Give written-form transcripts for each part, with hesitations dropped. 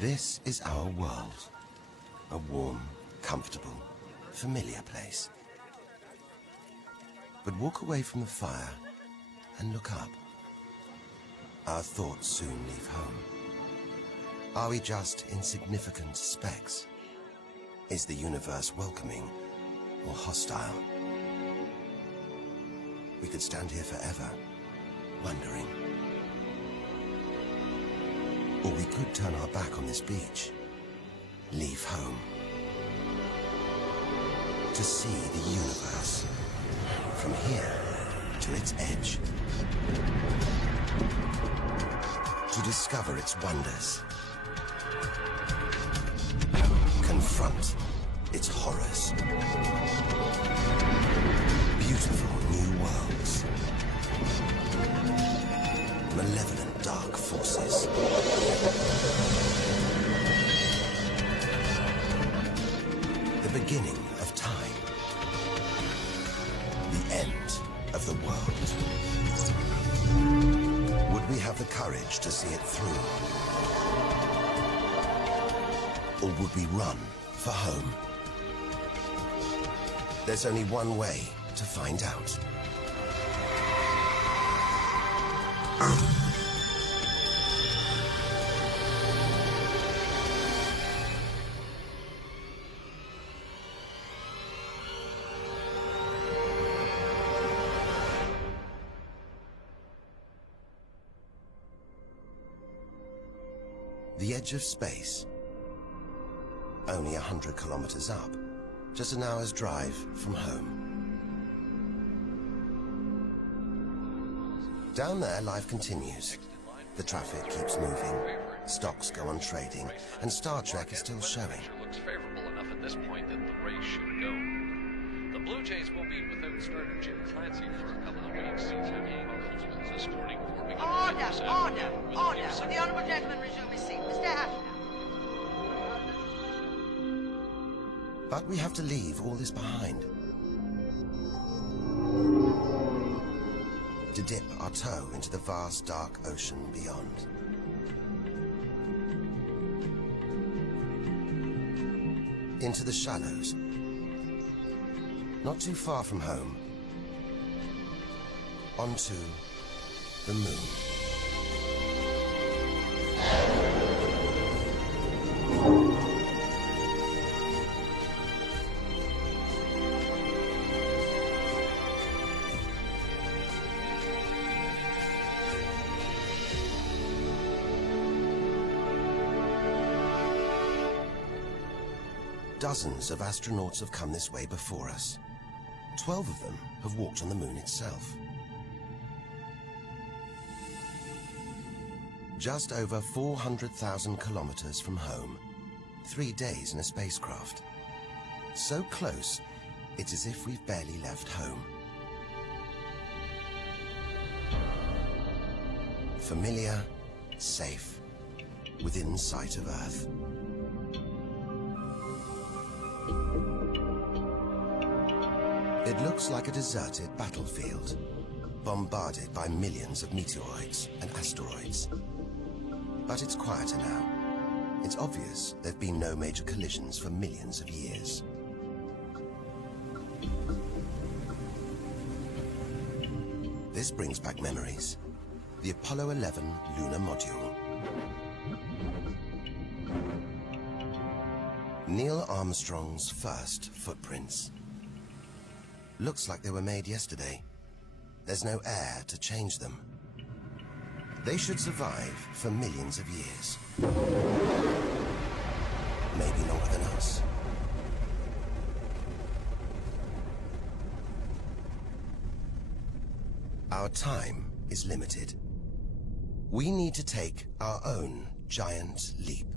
This is our world. A warm, comfortable, familiar place. But walk away from the fire and look up. Our thoughts soon leave home. Are we just insignificant specks? Is the universe welcoming or hostile? We could stand here forever, wondering. Or we could turn our back on this beach, leave home, to see the universe, from here to its edge, to discover its wonders, confront its horrors. Beautiful new worlds, malevolent dark forces, the beginning of time, the end of the world. Would we have the courage to see it through? Or would we run for home? There's only one way to find out. The edge of space. Only 100 kilometers up, just an hour's drive from home. Down there, life continues. The traffic keeps moving, stocks go on trading, and Star Trek is still showing. Looks favorable enough at this point that the race should go. The Blue Jays will be without starter Jim Clancy for a couple of weeks. This morning, Order! Will the honourable gentleman resume his seat? Mr. Ashton. But we have to leave all this behind. To dip our toe into the vast dark ocean beyond. Into the shallows. Not too far from home. Onto the moon. Dozens of astronauts have come this way before us. 12 of them have walked on the moon itself. Just over 400,000 kilometers from home, 3 days in a spacecraft. So close, it's as if we've barely left home. Familiar, safe, within sight of Earth. It looks like a deserted battlefield, bombarded by millions of meteoroids and asteroids. But it's quieter now. It's obvious there've been no major collisions for millions of years. This brings back memories. The Apollo 11 lunar module. Neil Armstrong's first footprints. Looks like they were made yesterday. There's no air to change them. They should survive for millions of years. Maybe longer than us. Our time is limited. We need to take our own giant leap.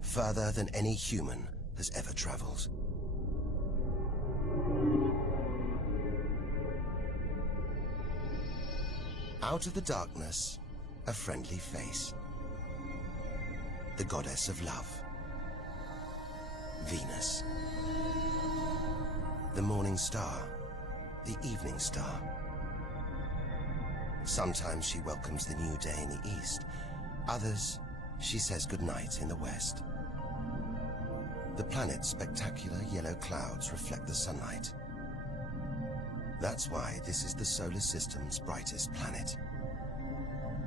Further than any human has ever traveled. Out of the darkness, a friendly face. The goddess of love. Venus. The morning star. The evening star. Sometimes she welcomes the new day in the east, Others, she says goodnight in the west. The planet's spectacular yellow clouds reflect the sunlight. That's why this is the solar system's brightest planet.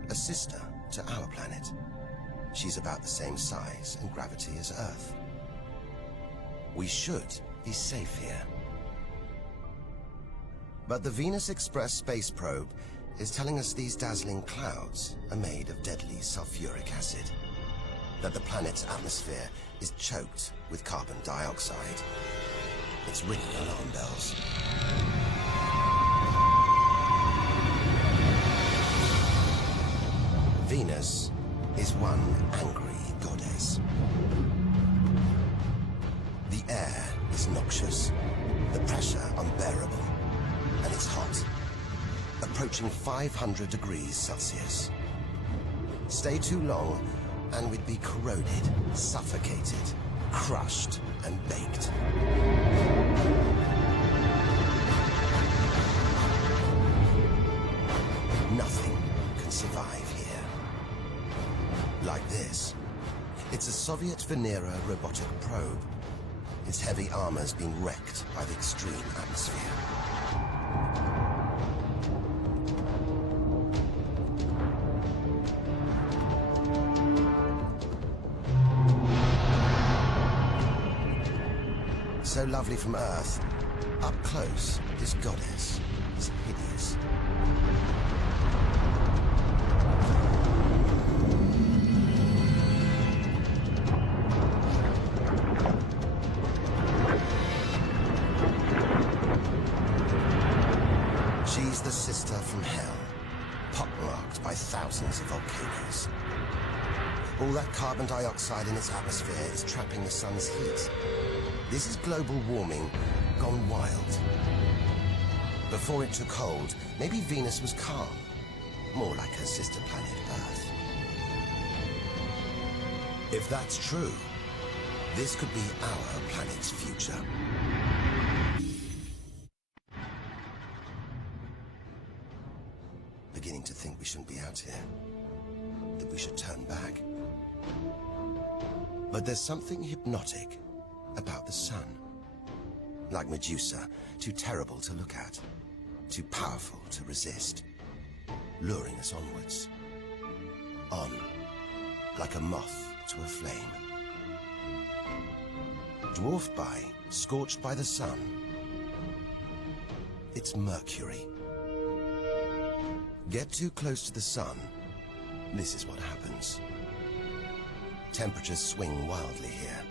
A sister to our planet. She's about the same size and gravity as Earth. We should be safe here. But the Venus Express space probe is telling us these dazzling clouds are made of deadly sulfuric acid. That the planet's atmosphere is choked with carbon dioxide. It's ringing alarm bells. Venus is one angry goddess. The air is noxious, the pressure unbearable, and it's hot, approaching 500 degrees Celsius. Stay too long, and we'd be corroded, suffocated, crushed, and baked. Nothing can survive here. Like this. It's a Soviet Venera robotic probe. Its heavy armor's been wrecked by the extreme atmosphere. So lovely from Earth, up close, this goddess is hideous. She's the sister from hell, pockmarked by thousands of volcanoes. All that carbon dioxide in its atmosphere is trapping the sun's heat. This is global warming gone wild. Before it took hold, maybe Venus was calm, more like her sister planet Earth. If that's true, this could be our planet's future. Beginning to think we shouldn't be out here, that we should turn back. But there's something hypnotic about the sun. Like Medusa, too terrible to look at, too powerful to resist, luring us onwards. On, like a moth to a flame. Dwarfed by, scorched by the sun, it's Mercury. Get too close to the sun, this is what happens. Temperatures swing wildly here.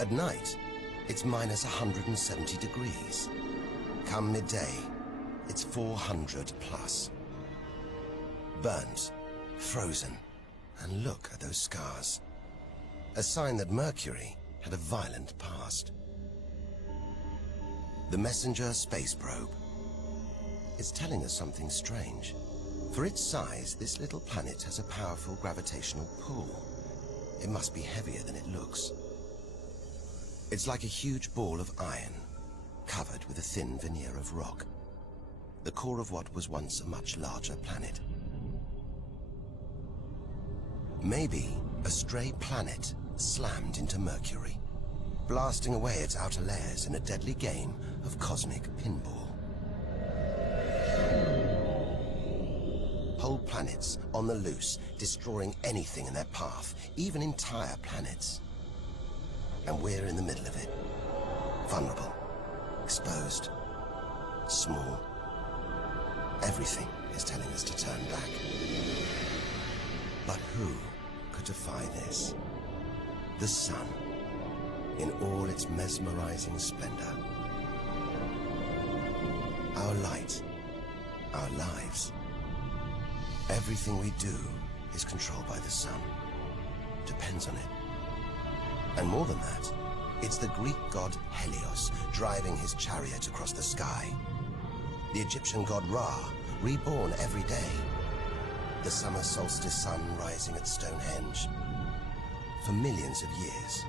At night, it's minus 170 degrees. Come midday, it's 400 plus. Burnt, frozen, and look at those scars. A sign that Mercury had a violent past. The Messenger space probe is telling us something strange. For its size, this little planet has a powerful gravitational pull. It must be heavier than it looks. It's like a huge ball of iron, covered with a thin veneer of rock. The core of what was once a much larger planet. Maybe a stray planet slammed into Mercury, blasting away its outer layers in a deadly game of cosmic pinball. Whole planets on the loose, destroying anything in their path, even entire planets. And we're in the middle of it. Vulnerable, exposed, small. Everything is telling us to turn back. But who could defy this? The sun, in all its mesmerizing splendor. Our light, our lives. Everything we do is controlled by the sun. Depends on it. And more than that, it's the Greek god Helios driving his chariot across the sky. The Egyptian god Ra, reborn every day. The summer solstice sun rising at Stonehenge. For millions of years,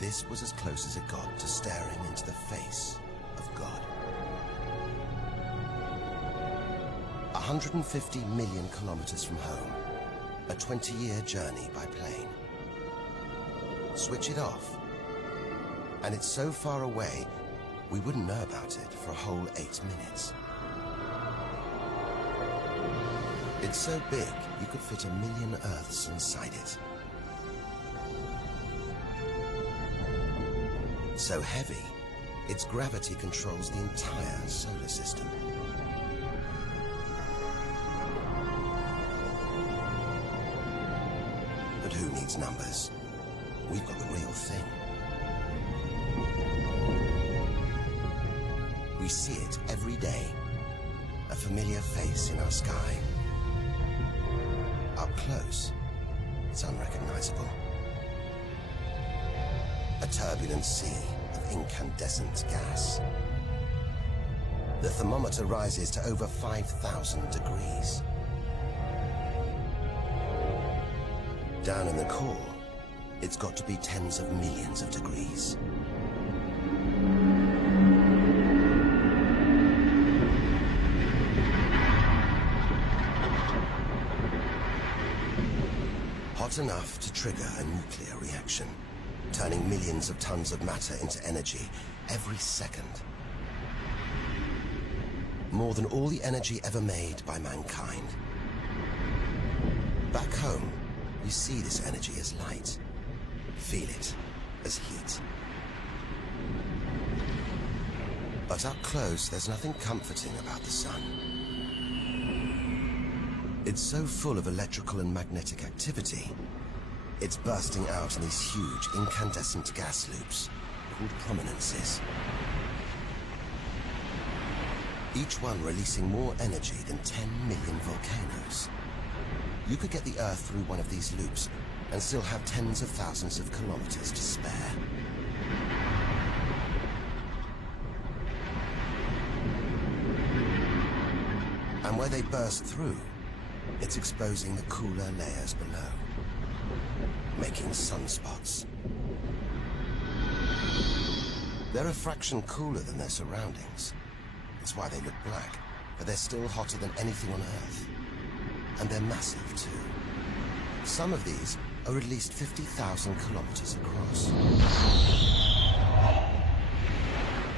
this was as close as it got to staring into the face of God. 150 million kilometers from home, a 20-year journey by plane. Switch it off, and it's so far away, we wouldn't know about it for a whole 8 minutes. It's so big, you could fit 1 million Earths inside it. So heavy, its gravity controls the entire solar system. But who needs numbers? We've got the real thing. We see it every day, a familiar face in our sky. Up close, it's unrecognizable. A turbulent sea of incandescent gas. The thermometer rises to over 5,000 degrees. Down in the core, it's got to be tens of millions of degrees. Hot enough to trigger a nuclear reaction, turning millions of tons of matter into energy every second. More than all the energy ever made by mankind. Back home, you see this energy as light, feel it as heat. But up close, there's nothing comforting about the sun. It's so full of electrical and magnetic activity, it's bursting out in these huge incandescent gas loops called prominences. Each one releasing more energy than 10 million volcanoes. You could get the Earth through one of these loops and still have tens of thousands of kilometers to spare. And where they burst through, it's exposing the cooler layers below, making sunspots. They're a fraction cooler than their surroundings. That's why they look black, but they're still hotter than anything on Earth. And they're massive too. Some of these are at least 50,000 kilometers across.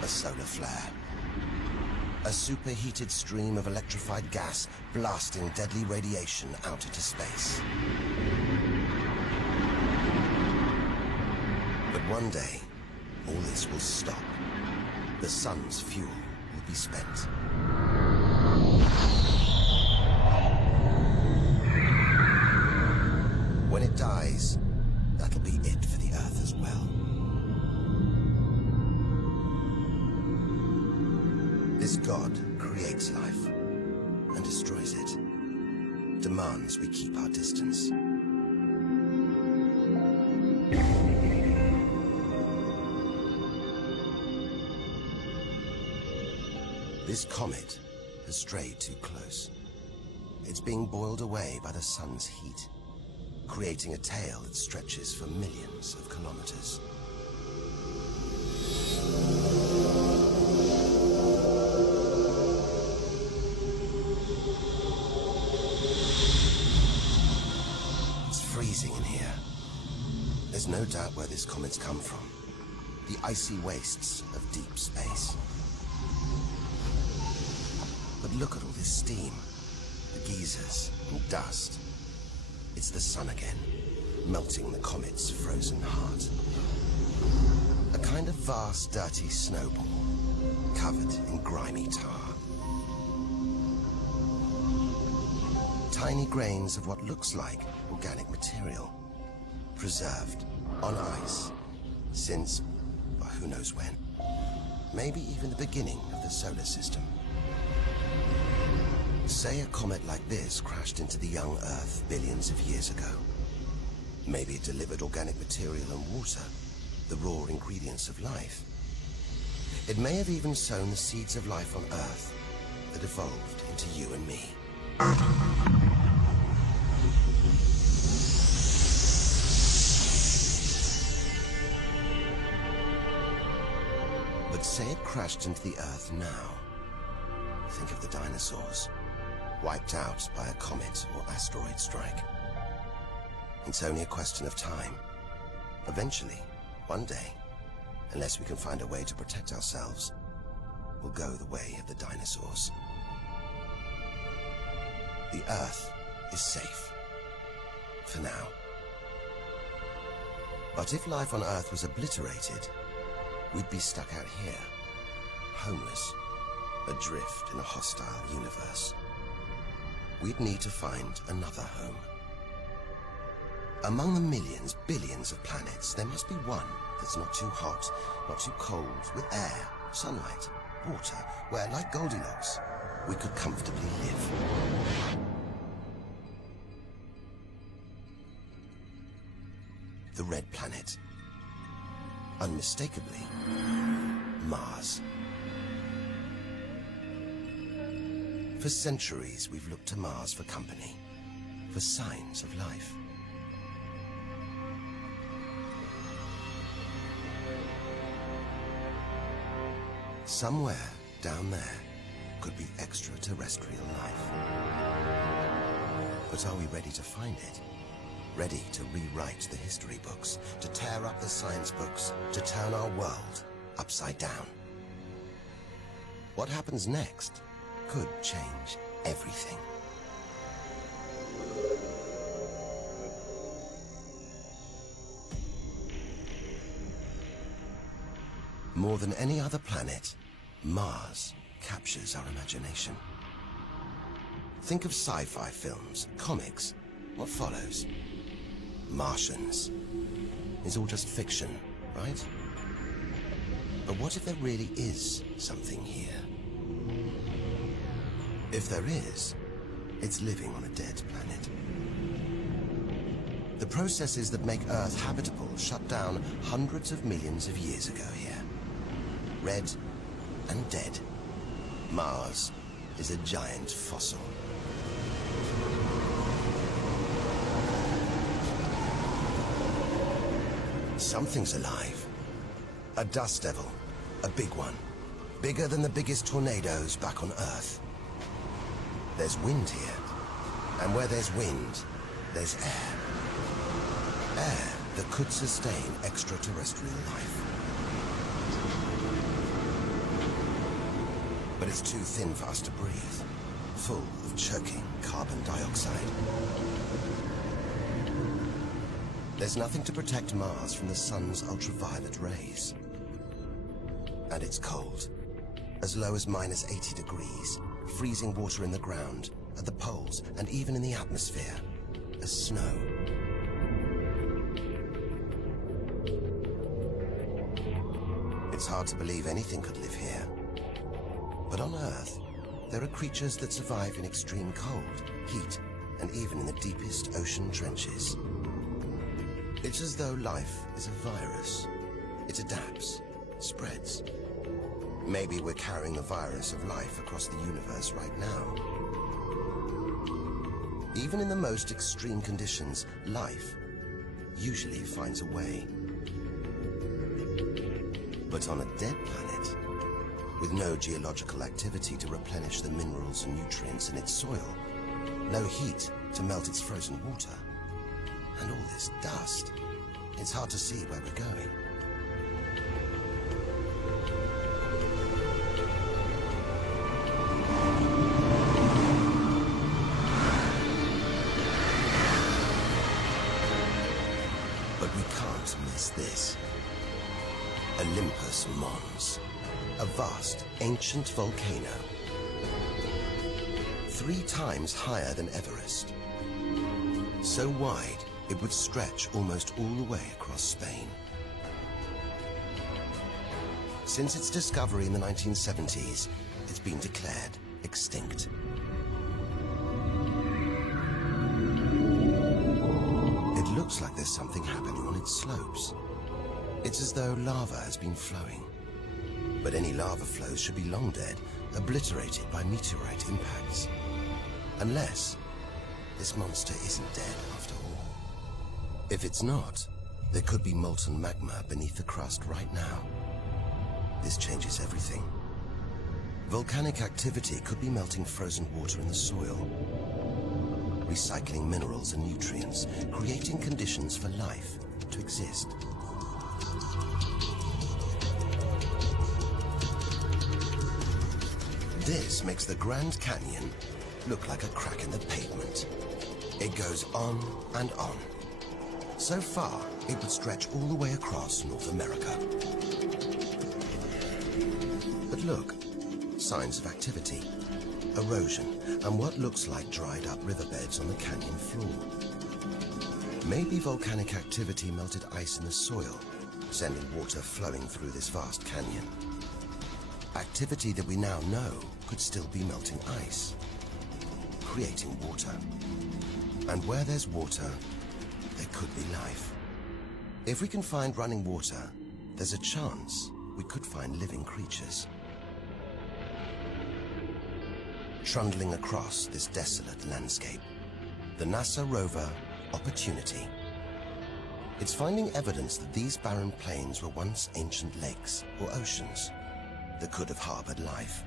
A solar flare. A superheated stream of electrified gas blasting deadly radiation out into space. But one day, all this will stop. The sun's fuel will be spent. When it dies, that'll be it for the Earth as well. This God creates life and destroys it, demands we keep our distance. This comet has strayed too close. It's being boiled away by the sun's heat, creating a tail that stretches for millions of kilometers. It's freezing in here. There's no doubt where this comet's come from. The icy wastes of deep space. But look at all this steam, the geysers and dust. It's the sun again, melting the comet's frozen heart. A kind of vast, dirty snowball, covered in grimy tar. Tiny grains of what looks like organic material, preserved on ice since, well, who knows when. Maybe even the beginning of the solar system. Say a comet like this crashed into the young Earth billions of years ago. Maybe it delivered organic material and water, the raw ingredients of life. It may have even sown the seeds of life on Earth that evolved into you and me. But say it crashed into the Earth now. Think of the dinosaurs, wiped out by a comet or asteroid strike. It's only a question of time. Eventually, one day, unless we can find a way to protect ourselves, we'll go the way of the dinosaurs. The Earth is safe. For now. But if life on Earth was obliterated, we'd be stuck out here, homeless, adrift in a hostile universe. We'd need to find another home. Among the millions, billions of planets, there must be one that's not too hot, not too cold, with air, sunlight, water, where, like Goldilocks, we could comfortably live. The red planet. Unmistakably, Mars. For centuries, we've looked to Mars for company, for signs of life. Somewhere down there could be extraterrestrial life. But are we ready to find it? Ready to rewrite the history books, to tear up the science books, to turn our world upside down? What happens next could change everything. More than any other planet, Mars captures our imagination. Think of sci-fi films, comics. What follows? Martians. It's all just fiction, right? But what if there really is something here? If there is, it's living on a dead planet. The processes that make Earth habitable shut down hundreds of millions of years ago here. Red and dead. Mars is a giant fossil. Something's alive. A dust devil. A big one. Bigger than the biggest tornadoes back on Earth. There's wind here. And where there's wind, there's air. Air that could sustain extraterrestrial life. But it's too thin for us to breathe. Full of choking carbon dioxide. There's nothing to protect Mars from the sun's ultraviolet rays. And it's cold. As low as -80 degrees. Freezing water in the ground, at the poles, and even in the atmosphere. As snow. It's hard to believe anything could live here. But on Earth, there are creatures that survive in extreme cold, heat, and even in the deepest ocean trenches. It's as though life is a virus. It adapts, spreads. Maybe we're carrying the virus of life across the universe right now. Even in the most extreme conditions, life usually finds a way. But on a dead planet, with no geological activity to replenish the minerals and nutrients in its soil, no heat to melt its frozen water, and all this dust, it's hard to see where we're going. But we can't miss this. Olympus Mons. A vast, ancient volcano. 3 times higher than Everest. So wide, it would stretch almost all the way across Spain. Since its discovery in the 1970s, it's been declared extinct. It looks like there's something happening on its slopes. It's as though lava has been flowing. But any lava flows should be long dead, obliterated by meteorite impacts. Unless this monster isn't dead after all. If it's not, there could be molten magma beneath the crust right now. This changes everything. Volcanic activity could be melting frozen water in the soil. recycling minerals and nutrients, creating conditions for life to exist. This makes the Grand Canyon look like a crack in the pavement. It goes on and on. So far, it would stretch all the way across North America. But look, signs of activity, erosion, and what looks like dried up riverbeds on the canyon floor. Maybe volcanic activity melted ice in the soil, sending water flowing through this vast canyon. Activity that we now know could still be melting ice, creating water. And where there's water, there could be life. If we can find running water, there's a chance we could find living creatures. Trundling across this desolate landscape, the NASA rover Opportunity. It's finding evidence that these barren plains were once ancient lakes or oceans that could have harbored life.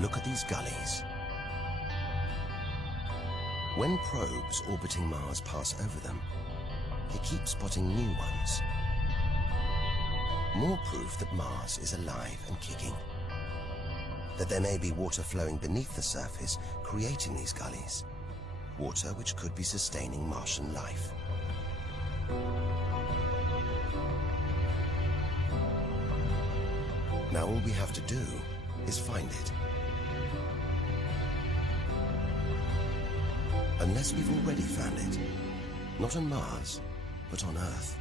Look at these gullies. When probes orbiting Mars pass over them, they keep spotting new ones. More proof that Mars is alive and kicking. That there may be water flowing beneath the surface, creating these gullies. Water which could be sustaining Martian life. Now all we have to do is find it. Unless we've already found it. Not on Mars, but on Earth.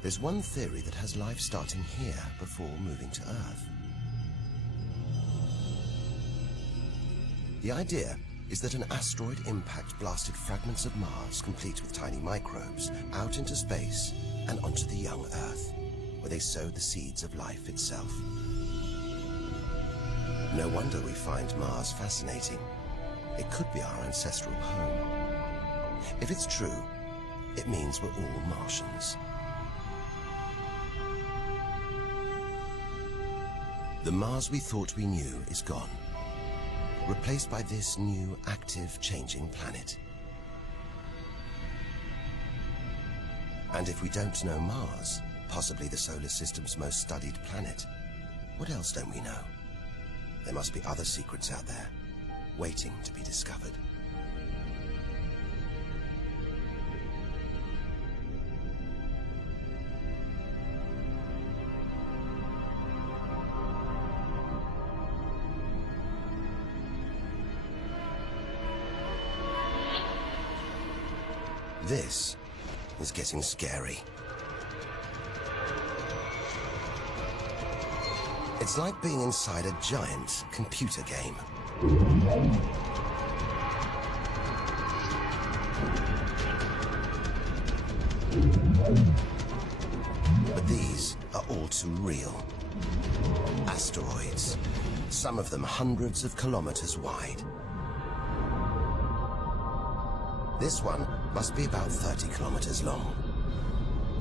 There's one theory that has life starting here before moving to Earth. The idea is that an asteroid impact blasted fragments of Mars, complete with tiny microbes, out into space and onto the young Earth, where they sowed the seeds of life itself. No wonder we find Mars fascinating. It could be our ancestral home. If it's true, it means we're all Martians. The Mars we thought we knew is gone, replaced by this new, active, changing planet. And if we don't know Mars, possibly the solar system's most studied planet, what else don't we know? There must be other secrets out there, waiting to be discovered. This is getting scary. It's like being inside a giant computer game. But these are all too real. Asteroids, some of them hundreds of kilometers wide. This one must be about 30 kilometers long.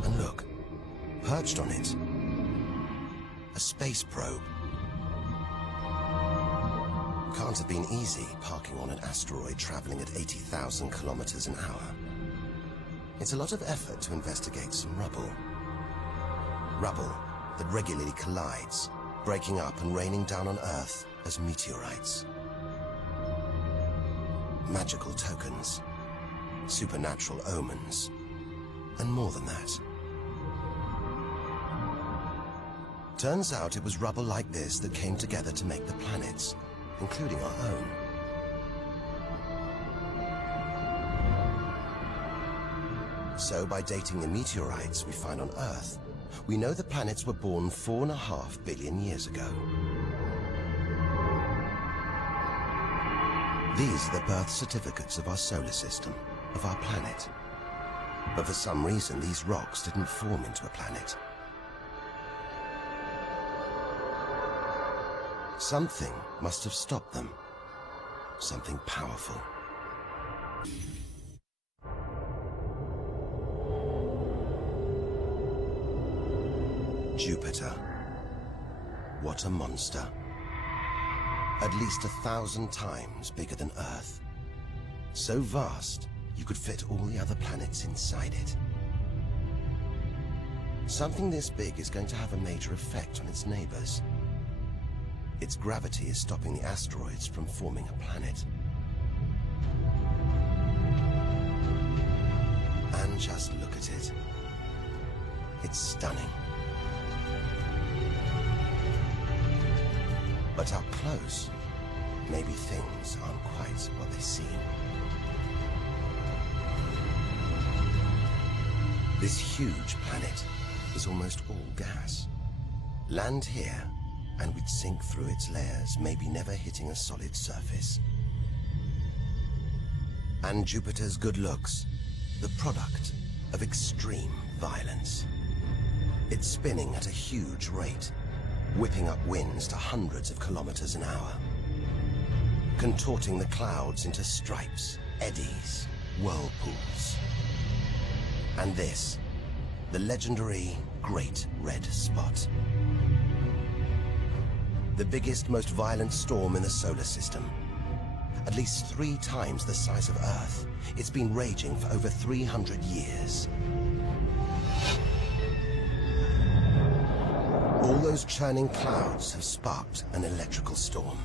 And look, perched on it, a space probe. Can't have been easy parking on an asteroid traveling at 80,000 kilometers an hour. It's a lot of effort to investigate some rubble. Rubble that regularly collides, breaking up and raining down on Earth as meteorites. Magical tokens, supernatural omens, and more than that. Turns out it was rubble like this that came together to make the planets, including our own. So by dating the meteorites we find on Earth, we know the planets were born 4.5 billion years ago. These are the birth certificates of our solar system, of our planet. But for some reason, these rocks didn't form into a planet. Something must have stopped them. Something powerful. Jupiter. What a monster. At least 1,000 times bigger than Earth. So vast, you could fit all the other planets inside it. Something this big is going to have a major effect on its neighbors. Its gravity is stopping the asteroids from forming a planet. And just look at it. It's stunning. But up close, maybe things aren't quite what they seem. This huge planet is almost all gas. Land here, and we'd sink through its layers, maybe never hitting a solid surface. And Jupiter's good looks, the product of extreme violence. It's spinning at a huge rate, whipping up winds to hundreds of kilometers an hour, contorting the clouds into stripes, eddies, whirlpools. And this, the legendary Great Red Spot. The biggest, most violent storm in the solar system. At least 3 times the size of Earth. It's been raging for over 300 years. All those churning clouds have sparked an electrical storm.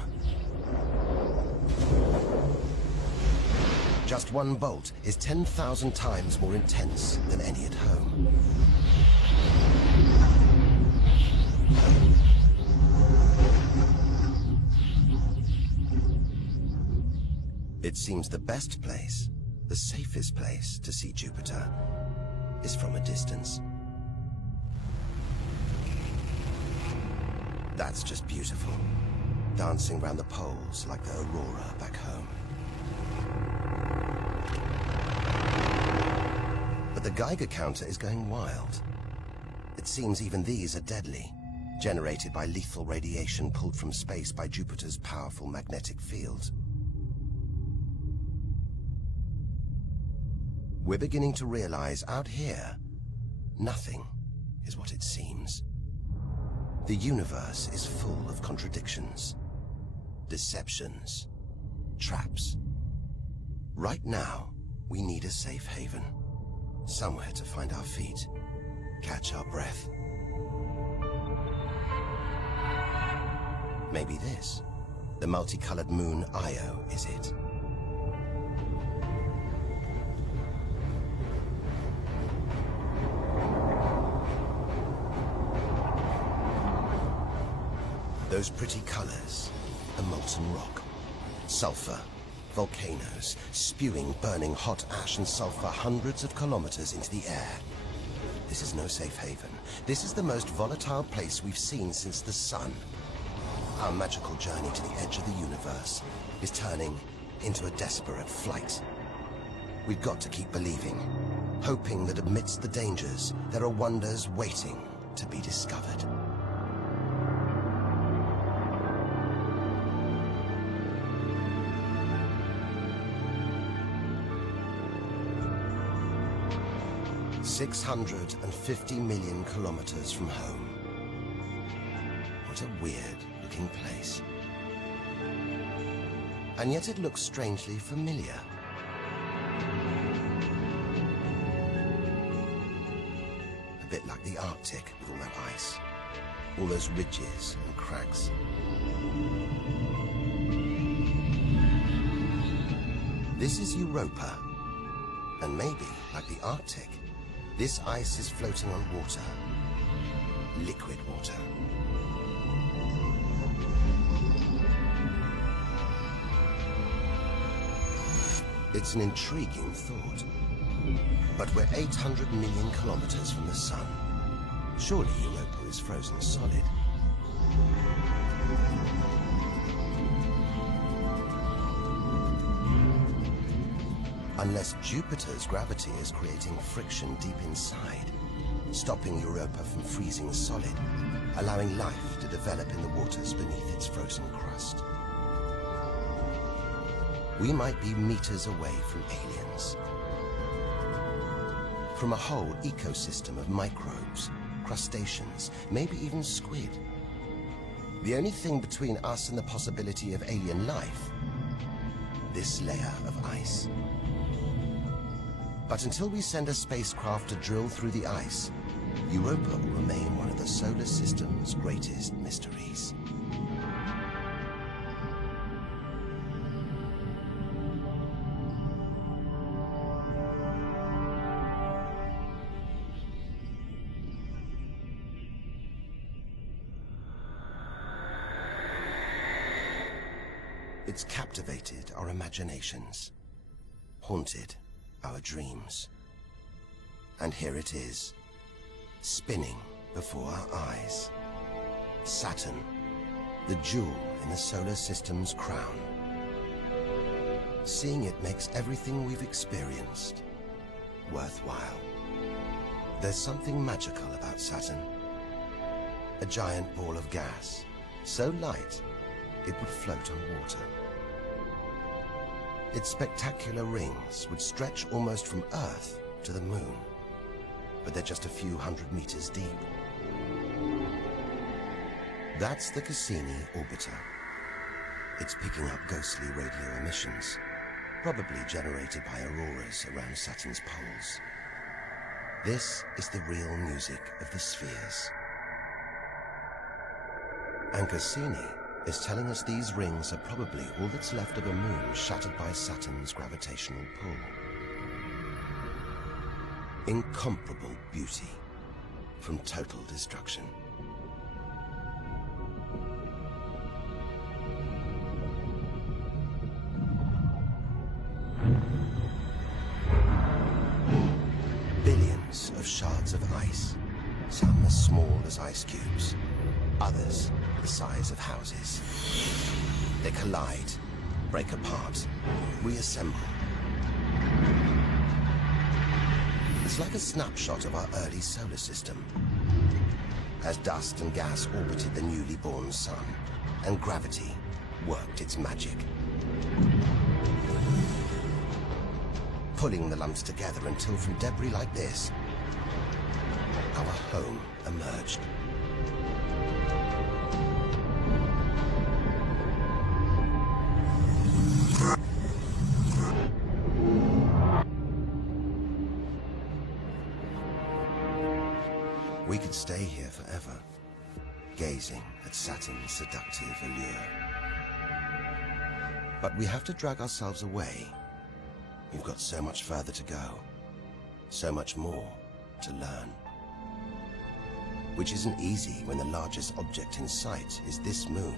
Just one bolt is 10,000 times more intense than any at home. It seems the best place, the safest place to see Jupiter is from a distance. That's just beautiful, dancing round the poles like the aurora back home. But the Geiger counter is going wild. It seems even these are deadly, generated by lethal radiation pulled from space by Jupiter's powerful magnetic field. We're beginning to realize out here, nothing is what it seems. The universe is full of contradictions, deceptions, traps. Right now, we need a safe haven. Somewhere to find our feet, catch our breath. Maybe this, the multicolored moon Io, is it? Those pretty colors, a molten rock, sulfur, volcanoes, spewing burning hot ash and sulfur hundreds of kilometers into the air. This is no safe haven. This is the most volatile place we've seen since the sun. Our magical journey to the edge of the universe is turning into a desperate flight. We've got to keep believing, hoping that amidst the dangers, there are wonders waiting to be discovered. 650 million kilometers from home. What a weird-looking place. And yet it looks strangely familiar. A bit like the Arctic with all that ice. All those ridges and cracks. This is Europa. And maybe, like the Arctic, this ice is floating on water. Liquid water. It's an intriguing thought. But we're 800 million kilometers from the sun. Surely Europa is frozen solid. Unless Jupiter's gravity is creating friction deep inside, stopping Europa from freezing solid. allowing life to develop in the waters beneath its frozen crust. We might be meters away from aliens, from a whole ecosystem of microbes, crustaceans, maybe even squid. The only thing between us and the possibility of alien life, this layer of ice. But until we send a spacecraft to drill through the ice, Europa will remain one of the solar system's greatest mysteries. It's captivated our imaginations, haunted our dreams. And here it is, spinning before our eyes. Saturn, the jewel in the solar system's crown. Seeing it makes everything we've experienced worthwhile. There's something magical about Saturn. A giant ball of gas, so light it would float on water. Its spectacular rings would stretch almost from Earth to the Moon, but they're just a few hundred meters deep. That's the Cassini orbiter. It's picking up ghostly radio emissions, probably generated by auroras around Saturn's poles. This is the real music of the spheres. And Cassini is telling us these rings are probably all that's left of a moon shattered by Saturn's gravitational pull. Incomparable beauty from total destruction. Billions of shards of ice, some as small as ice cubes, others the size of houses. They collide, break apart, reassemble. It's like a snapshot of our early solar system, as dust and gas orbited the newly born sun, and gravity worked its magic, pulling the lumps together until from debris like this, our home emerged. We could stay here forever, gazing at Saturn's seductive allure. But we have to drag ourselves away. We've got so much further to go, so much more to learn. Which isn't easy when the largest object in sight is this moon,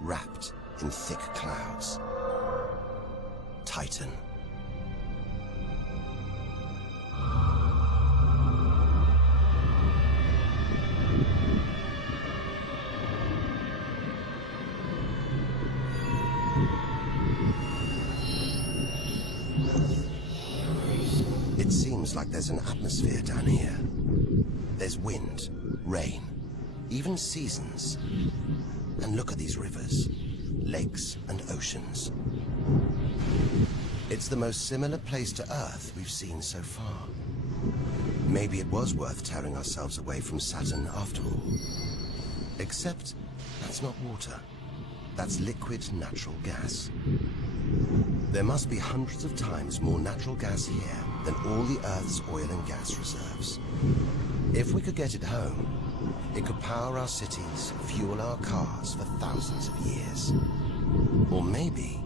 wrapped in thick clouds. Titan. It seems like there's an atmosphere down here. There's wind, rain, even seasons. And look at these rivers, lakes and oceans. It's the most similar place to Earth we've seen so far. Maybe it was worth tearing ourselves away from Saturn after all. Except that's not water. That's liquid natural gas. There must be hundreds of times more natural gas here than all the Earth's oil and gas reserves. If we could get it home, it could power our cities, fuel our cars for thousands of years. Or maybe,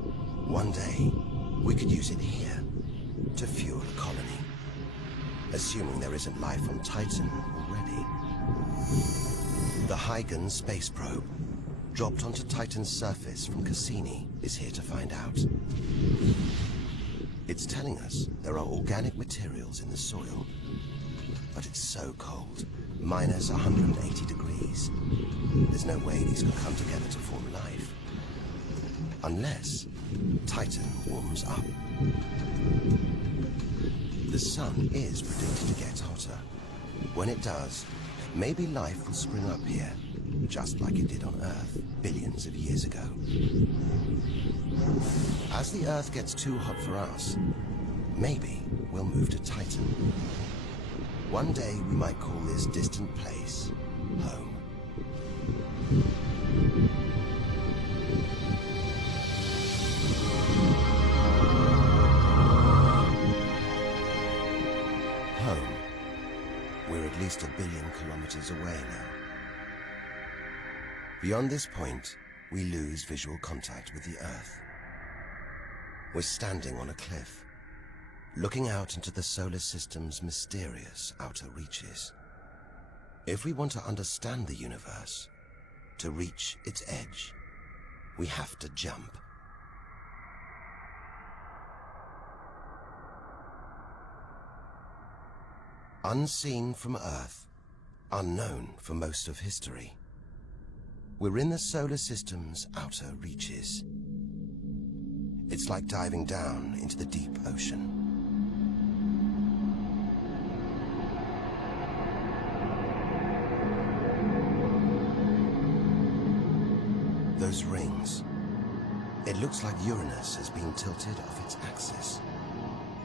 one day, we could use it here to fuel a colony. Assuming there isn't life on Titan already. The Huygens space probe, dropped onto Titan's surface from Cassini, is here to find out. It's telling us there are organic materials in the soil, but it's so cold, minus 180 degrees. There's no way these can come together to form life. Unless Titan warms up. The sun is predicted to get hotter. When it does, maybe life will spring up here, just like it did on Earth billions of years ago. As the Earth gets too hot for us, maybe we'll move to Titan. One day we might call this distant place home. Home. We're at least 1 billion kilometers away now. Beyond this point, we lose visual contact with the Earth. We're standing on a cliff, looking out into the solar system's mysterious outer reaches. If we want to understand the universe, to reach its edge, we have to jump. Unseen from Earth, unknown for most of history, we're in the solar system's outer reaches. It's like diving down into the deep ocean. Those rings. It looks like Uranus has been tilted off its axis,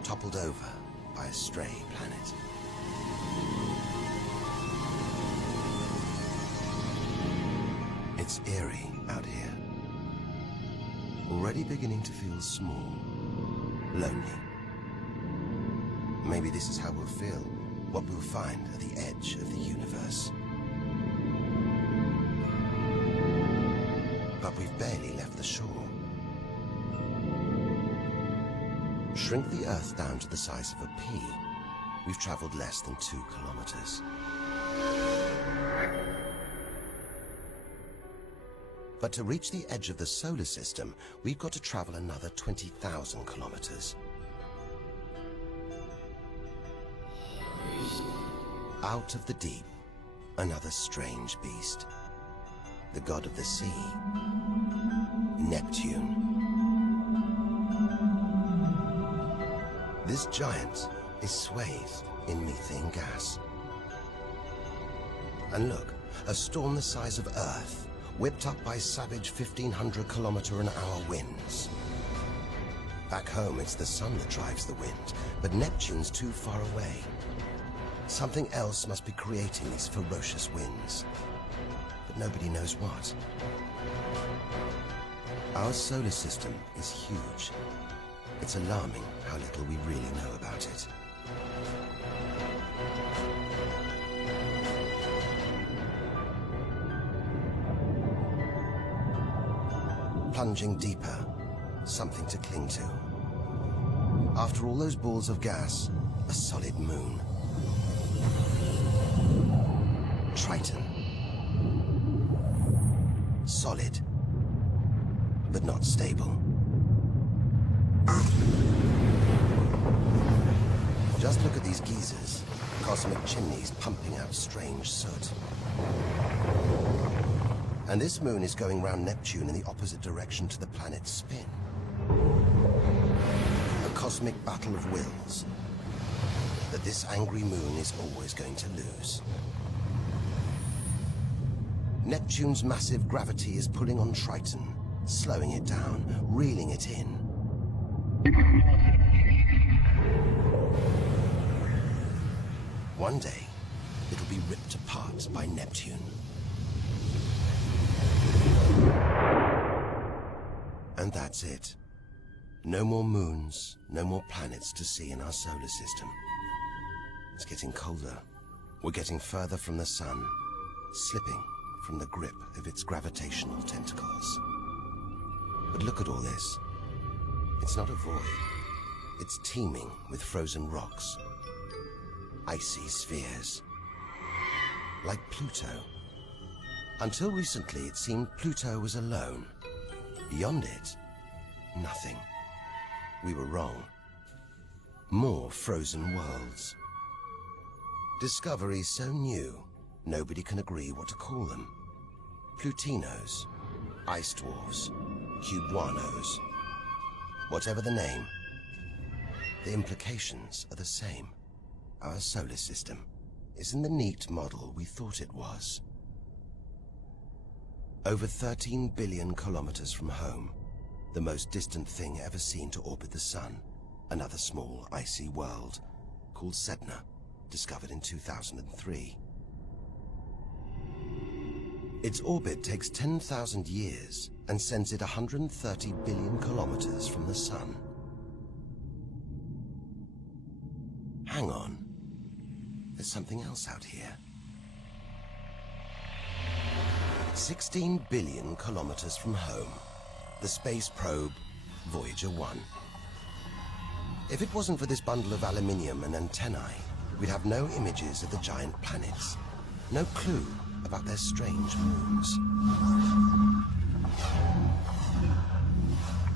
toppled over by a stray planet. It's eerie out here. Already beginning to feel small, lonely. Maybe this is how we'll feel, what we'll find at the edge of the universe. But we've barely left the shore. Shrink the Earth down to the size of a pea. We've traveled less than 2 kilometers. But to reach the edge of the solar system, we've got to travel another 20,000 kilometers. Out of the deep, another strange beast. The god of the sea, Neptune. This giant is swathed in methane gas. And look, a storm the size of Earth, whipped up by savage 1,500 kilometer-an-hour winds. Back home, it's the sun that drives the wind, but Neptune's too far away. Something else must be creating these ferocious winds, but nobody knows what. Our solar system is huge. It's alarming how little we really know about it. Plunging deeper, something to cling to. After all those balls of gas, a solid moon. Triton. Solid, but not stable. Just look at these geysers, cosmic chimneys pumping out strange soot. And this moon is going round Neptune in the opposite direction to the planet's spin. A cosmic battle of wills that this angry moon is always going to lose. Neptune's massive gravity is pulling on Triton, slowing it down, reeling it in. One day, it'll be ripped apart by Neptune. And that's it. No more moons, no more planets to see in our solar system. It's getting colder. We're getting further from the sun, slipping from the grip of its gravitational tentacles. But look at all this. It's not a void. It's teeming with frozen rocks, icy spheres, like Pluto. Until recently, it seemed Pluto was alone. Beyond it, nothing. We were wrong. More frozen worlds. Discoveries so new, nobody can agree what to call them. Plutinos, ice dwarfs, cubanos. Whatever the name, the implications are the same. Our solar system isn't the neat model we thought it was. Over 13 billion kilometers from home, the most distant thing ever seen to orbit the Sun, another small, icy world called Sedna, discovered in 2003. Its orbit takes 10,000 years and sends it 130 billion kilometers from the Sun. Hang on. There's something else out here. 16 billion kilometers from home, the space probe Voyager 1. If it wasn't for this bundle of aluminium and antennae, we'd have no images of the giant planets, no clue about their strange moons.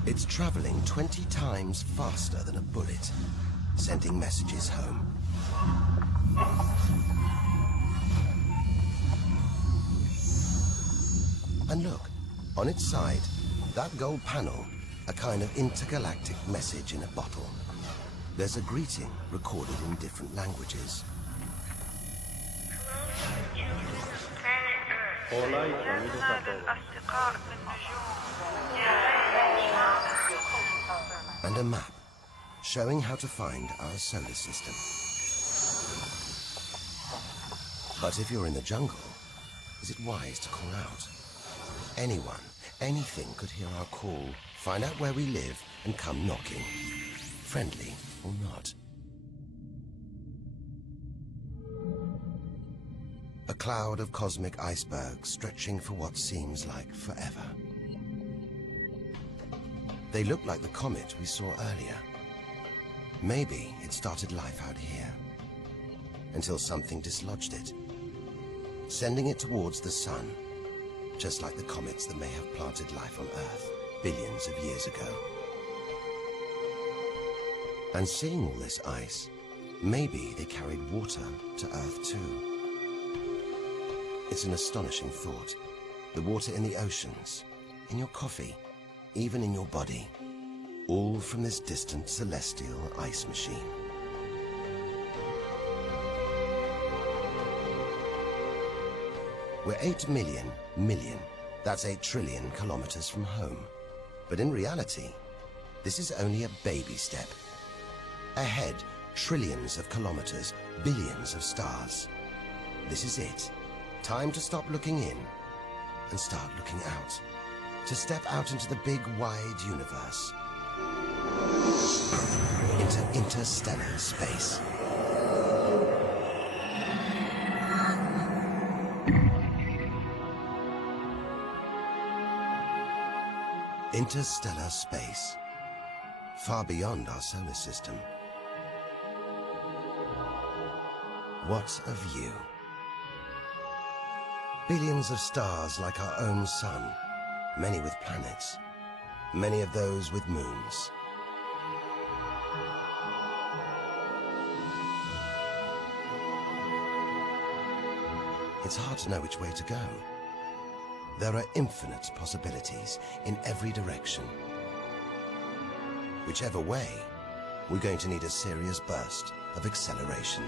It's traveling 20 times faster than a bullet, sending messages home. And look, on its side, that gold panel, a kind of intergalactic message in a bottle. There's a greeting recorded in different languages. And a map showing how to find our solar system. But if you're in the jungle, is it wise to call out? Anyone, anything could hear our call, find out where we live, and come knocking. Friendly or not. A cloud of cosmic icebergs stretching for what seems like forever. They look like the comet we saw earlier. Maybe it started life out here, until something dislodged it, sending it towards the Sun, just like the comets that may have planted life on Earth billions of years ago. And seeing all this ice, maybe they carried water to Earth too. It's an astonishing thought. The water in the oceans, in your coffee, even in your body, all from this distant celestial ice machine. We're 8 million, that's 8 trillion kilometers from home. But in reality, this is only a baby step. Ahead, trillions of kilometers, billions of stars. This is it. Time to stop looking in and start looking out. To step out into the big, wide universe. Into interstellar space. Interstellar space. Far beyond our solar system. What a view. Billions of stars like our own sun, many with planets, many of those with moons. It's hard to know which way to go. There are infinite possibilities in every direction. Whichever way, we're going to need a serious burst of acceleration.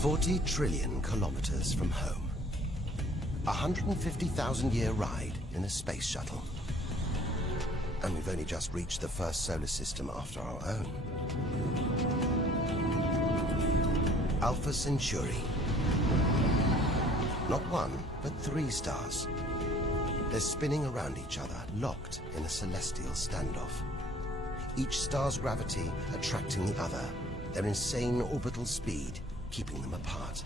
40 trillion kilometers from home. 150,000-year ride in a space shuttle. And we've only just reached the first solar system after our own. Alpha Centauri. Not one, but 3 stars. They're spinning around each other, locked in a celestial standoff. Each star's gravity attracting the other, their insane orbital speed keeping them apart.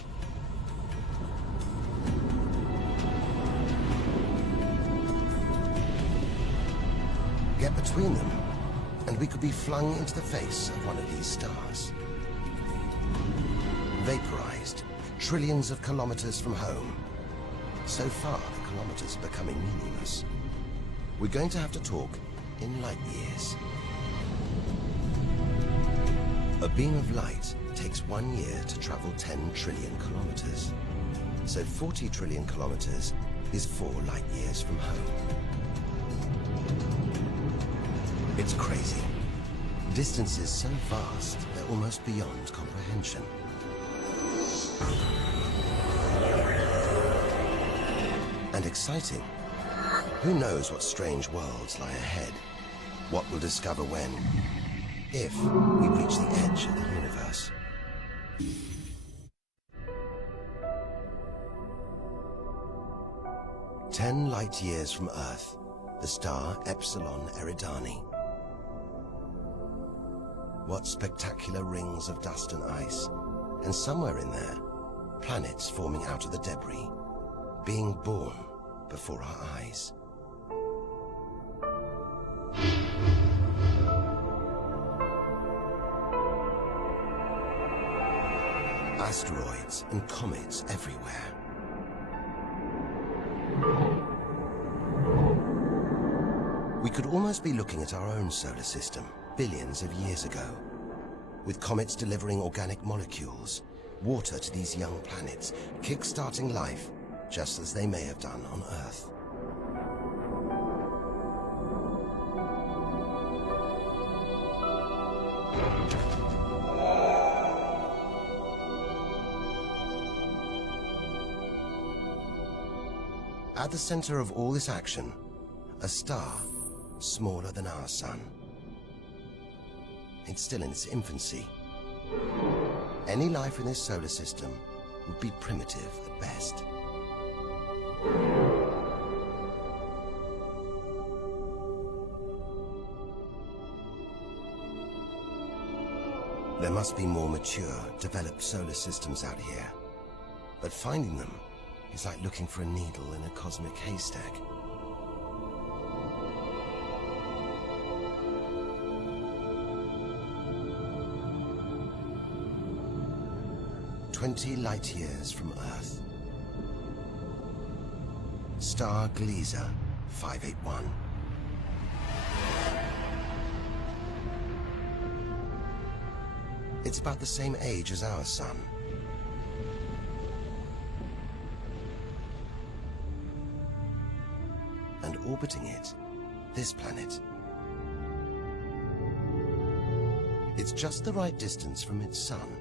Get between them, and we could be flung into the face of one of these stars. Vaporized, trillions of kilometers from home. So far, the kilometers are becoming meaningless. We're going to have to talk in light years. A beam of light takes 1 year to travel 10 trillion kilometers. So 40 trillion kilometers is 4 light years from home. It's crazy. Distances so vast, they're almost beyond comprehension. And exciting. Who knows what strange worlds lie ahead? What we'll discover when, if we reach the edge of the universe. "10 light years from Earth, the star Epsilon Eridani. What spectacular rings of dust and ice, and somewhere in there, planets forming out of the debris, being born before our eyes." Asteroids and comets everywhere. We could almost be looking at our own solar system billions of years ago, with comets delivering organic molecules, water to these young planets, kick-starting life just as they may have done on Earth. At the center of all this action, a star smaller than our sun. It's still in its infancy. Any life in this solar system would be primitive at best. There must be more mature, developed solar systems out here. But finding them is like looking for a needle in a cosmic haystack. "20 light years from Earth. Star Gliese 581. It's about the same age as our sun. And orbiting it, this planet. It's just the right distance from its sun.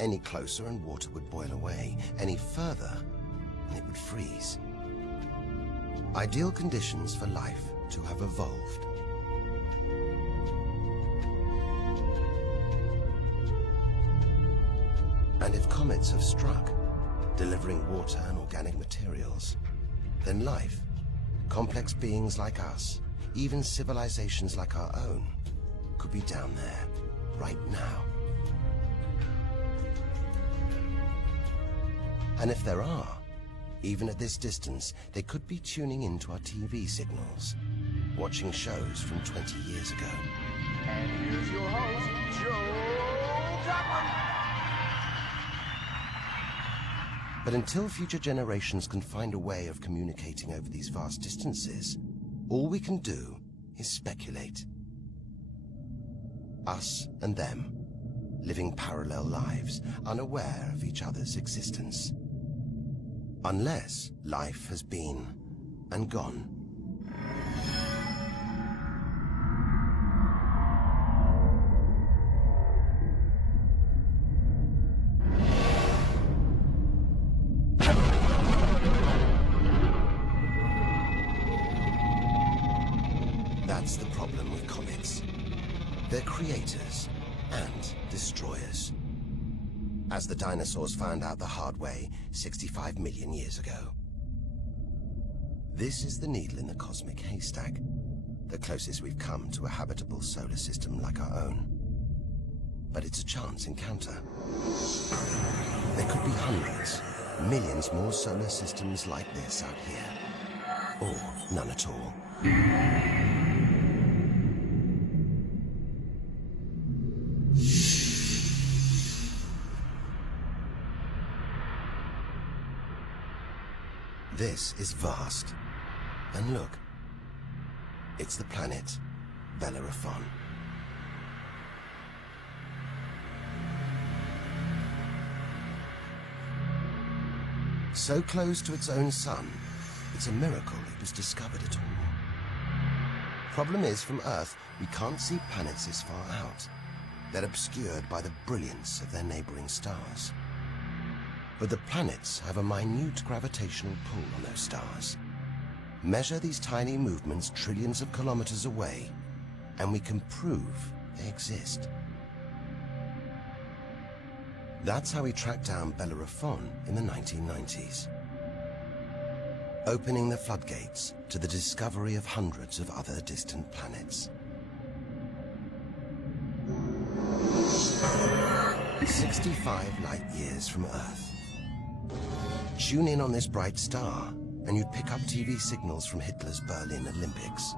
Any closer and water would boil away. Any further and it would freeze. Ideal conditions for life to have evolved. And if comets have struck, delivering water and organic materials, then life, complex beings like us, even civilizations like our own, could be down there, right now. And if there are, even at this distance, they could be tuning into our TV signals, watching shows from 20 years ago. And here's your host, Joe Dublin. But until future generations can find a way of communicating over these vast distances, all we can do is speculate. Us and them, living parallel lives, unaware of each other's existence. Unless life has been and gone. That's the problem with comets. They're creators and destroyers. As the dinosaurs found out the hard way 65 million years ago. This is the needle in the cosmic haystack, the closest we've come to a habitable solar system like our own. But it's a chance encounter. There could be hundreds, millions more solar systems like this out here. Or none at all. This is vast. And look, it's the planet Bellerophon. So close to its own sun, it's a miracle it was discovered at all. Problem is, from Earth, we can't see planets this far out. They're obscured by the brilliance of their neighboring stars. But the planets have a minute gravitational pull on those stars. Measure these tiny movements trillions of kilometers away, and we can prove they exist. That's how we tracked down Bellerophon in the 1990s, opening the floodgates to the discovery of hundreds of other distant planets. 65 light years from Earth. Tune in on this bright star, and you'd pick up TV signals from Hitler's Berlin Olympics.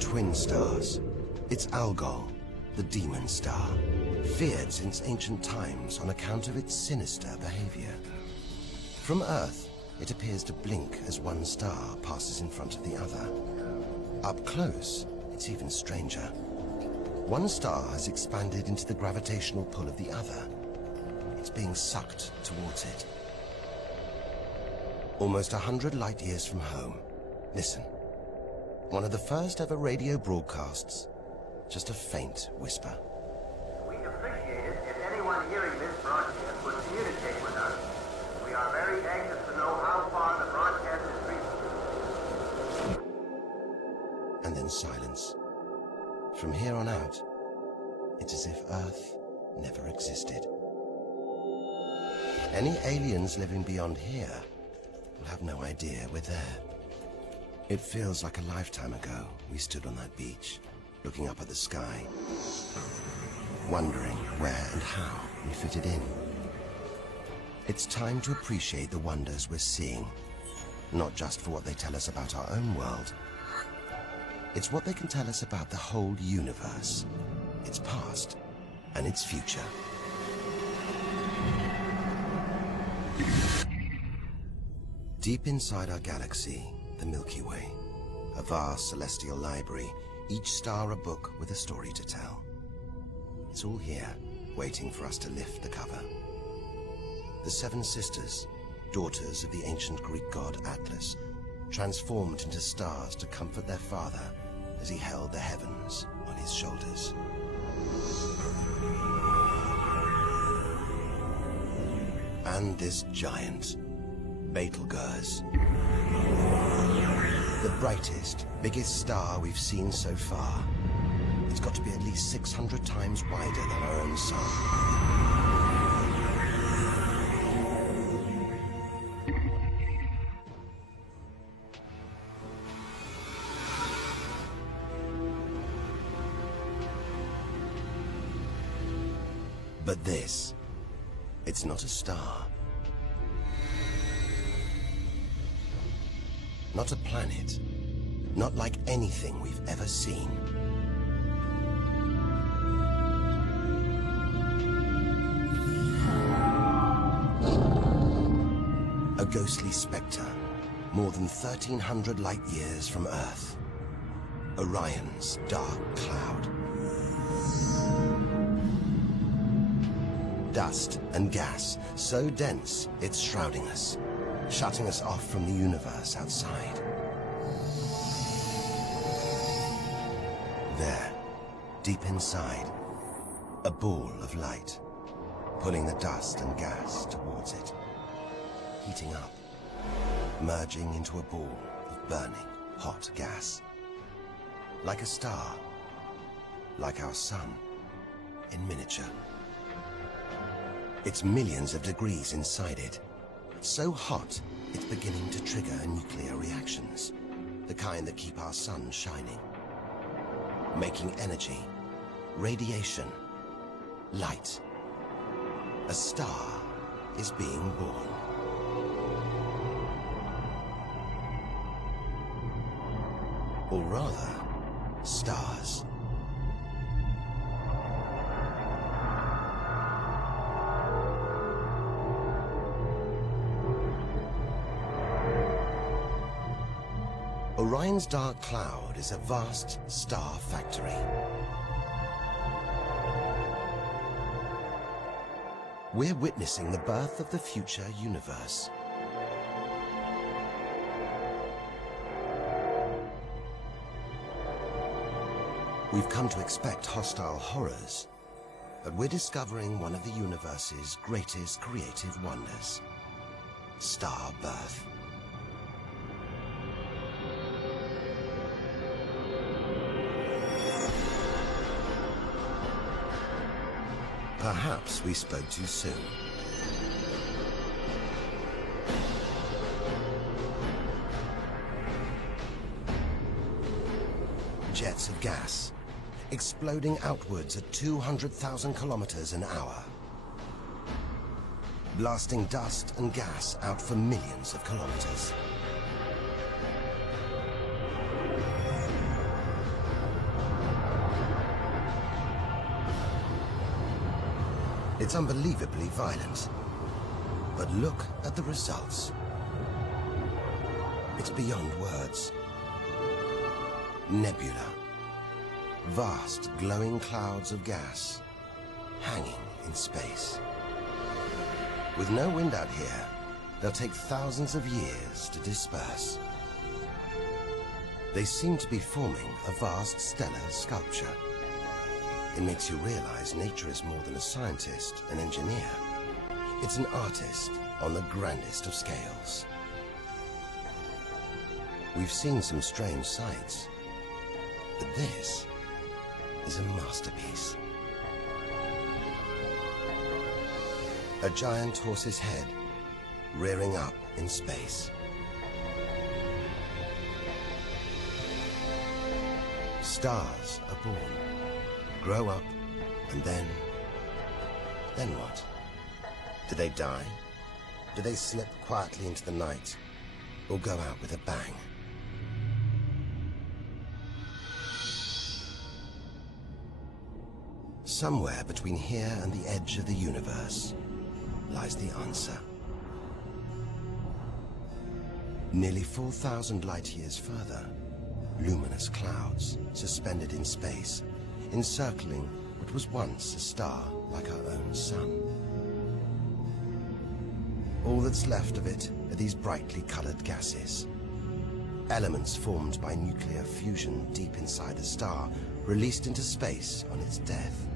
Twin stars. It's Algol, the demon star, feared since ancient times on account of its sinister behavior. From Earth, it appears to blink as one star passes in front of the other. Up close, it's even stranger. One star has expanded into the gravitational pull of the other. It's being sucked towards it. Almost 100 light years from home. Listen. One of the first ever radio broadcasts. Just a faint whisper. We'd appreciate it if anyone hearing this broadcast would communicate with us. We are very anxious to know how far the broadcast is reaching. And then silence. From here on out, it's as if Earth never existed. Any aliens living beyond here will have no idea we're there. It feels like a lifetime ago we stood on that beach, looking up at the sky, wondering where and how we fitted in. It's time to appreciate the wonders we're seeing, not just for what they tell us about our own world. It's what they can tell us about the whole universe, its past and its future. Deep inside our galaxy, the Milky Way, a vast celestial library, each star a book with a story to tell. It's all here, waiting for us to lift the cover. The seven sisters, daughters of the ancient Greek god Atlas, transformed into stars to comfort their father as he held the heavens on his shoulders. And this giant, Betelgeuse, the brightest, biggest star we've seen so far. It's got to be at least 600 times wider than our own sun. But this, it's not a star. Not a planet. Not like anything we've ever seen. A ghostly spectre, more than 1,300 light years from Earth. Orion's dark cloud. Dust and gas, so dense it's shrouding us, shutting us off from the universe outside. There, deep inside, a ball of light, pulling the dust and gas towards it, heating up, merging into a ball of burning, hot gas. Like a star, like our sun, in miniature. It's millions of degrees inside it. So hot, it's beginning to trigger nuclear reactions, the kind that keep our sun shining. Making energy, radiation, light. A star is being born. Or rather, stars. Orion's dark cloud is a vast star factory. We're witnessing the birth of the future universe. We've come to expect hostile horrors, but we're discovering one of the universe's greatest creative wonders: star birth. Perhaps we spoke too soon. Jets of gas, exploding outwards at 200,000 kilometers an hour, blasting dust and gas out for millions of kilometers. It's unbelievably violent, but look at the results. It's beyond words. Nebula. Vast glowing clouds of gas hanging in space. With no wind out here, they'll take thousands of years to disperse. They seem to be forming a vast stellar sculpture. It makes you realize nature is more than a scientist, an engineer. It's an artist on the grandest of scales. We've seen some strange sights, but this is a masterpiece. A giant horse's head rearing up in space. Stars are born, grow up, and then what? Do they die? Do they slip quietly into the night, or go out with a bang? Somewhere between here and the edge of the universe lies the answer. Nearly 4,000 light years further, luminous clouds suspended in space, encircling what was once a star like our own sun. All that's left of it are these brightly colored gases. Elements formed by nuclear fusion deep inside the star, released into space on its death.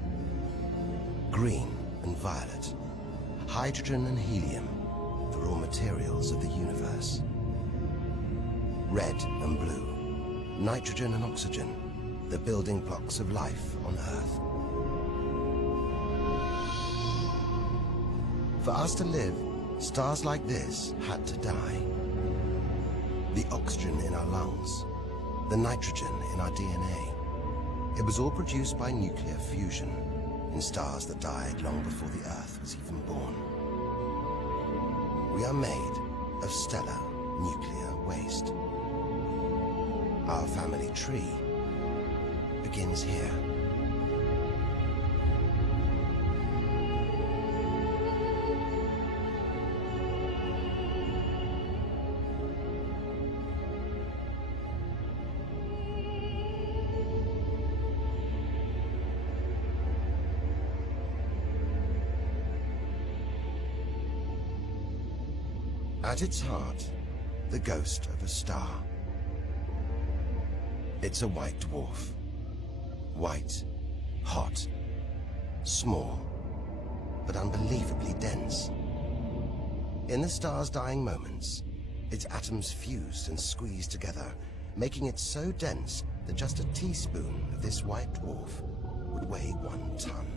Green and violet, hydrogen and helium, the raw materials of the universe. Red and blue, nitrogen and oxygen, the building blocks of life on Earth. For us to live, stars like this had to die. The oxygen in our lungs, the nitrogen in our DNA, it was all produced by nuclear fusion in stars that died long before the Earth was even born. We are made of stellar nuclear waste. Our family tree begins here. At its heart, the ghost of a star. It's a white dwarf. White, hot, small, but unbelievably dense. In the star's dying moments, its atoms fused and squeezed together, making it so dense that just a teaspoon of this white dwarf would weigh 1 ton.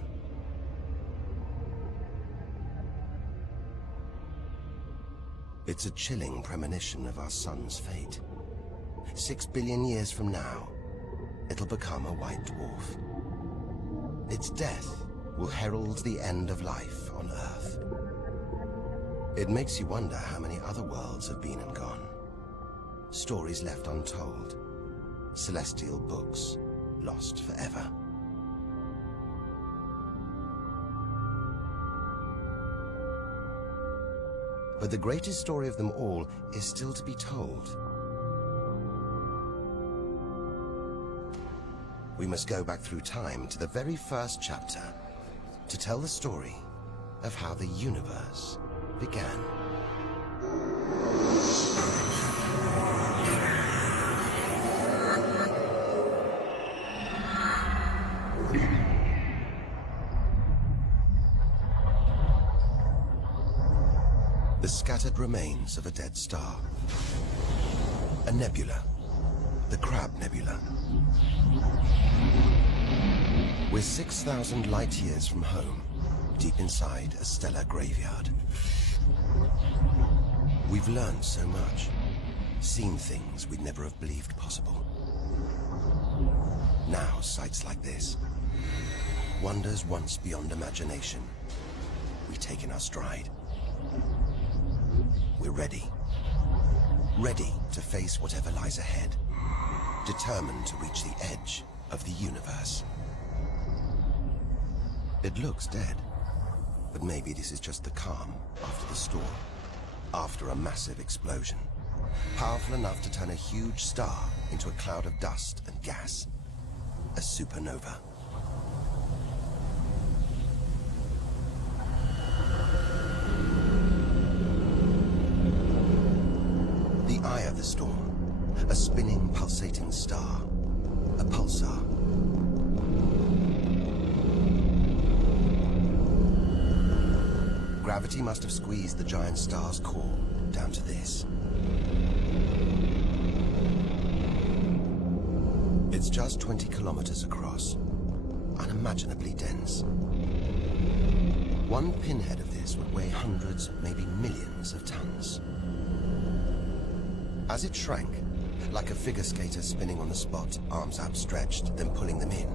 It's a chilling premonition of our sun's fate. 6 billion years from now, it'll become a white dwarf. Its death will herald the end of life on Earth. It makes you wonder how many other worlds have been and gone. Stories left untold. Celestial books lost forever. But the greatest story of them all is still to be told. we must go back through time to the very first chapter to tell the story of how the universe began. The scattered remains of a dead star. A nebula, the Crab Nebula. We're 6,000 light years from home, deep inside a stellar graveyard. We've learned so much, seen things we'd never have believed possible. Now, sights like this, wonders once beyond imagination, we take in our stride. We're ready. Ready to face whatever lies ahead. Determined to reach the edge of the universe. It looks dead, but maybe this is just the calm after the storm. After a massive explosion. Powerful enough to turn a huge star into a cloud of dust and gas. A supernova. Eye of the storm, a spinning, pulsating star, a pulsar. Gravity must have squeezed the giant star's core down to this. It's just 20 kilometers across, unimaginably dense. One pinhead of this would weigh hundreds, maybe millions of tons. As it shrank, like a figure skater spinning on the spot, arms outstretched, then pulling them in,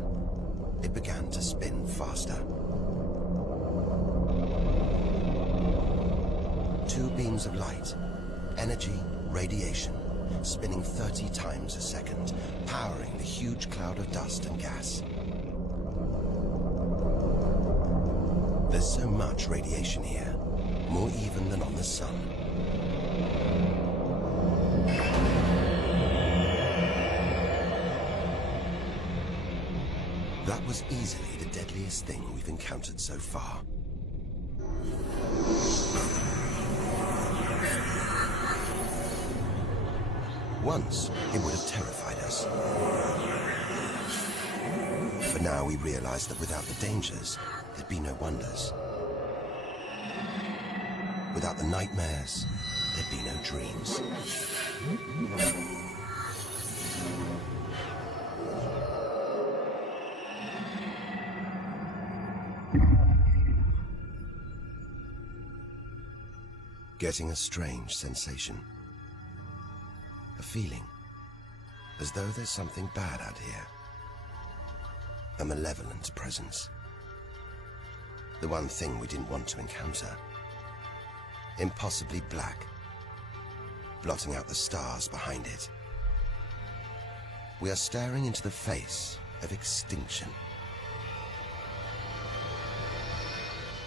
it began to spin faster. Two beams of light, energy, radiation, spinning 30 times a second, powering the huge cloud of dust and gas. There's so much radiation here, more even than on the sun. That was easily the deadliest thing we've encountered so far. Once, it would have terrified us. But now we realize that without the dangers, there'd be no wonders. Without the nightmares, there'd be no dreams. Getting a strange sensation. A feeling, as though there's something bad out here. A malevolent presence. The one thing we didn't want to encounter. Impossibly black, blotting out the stars behind it. We are staring into the face of extinction.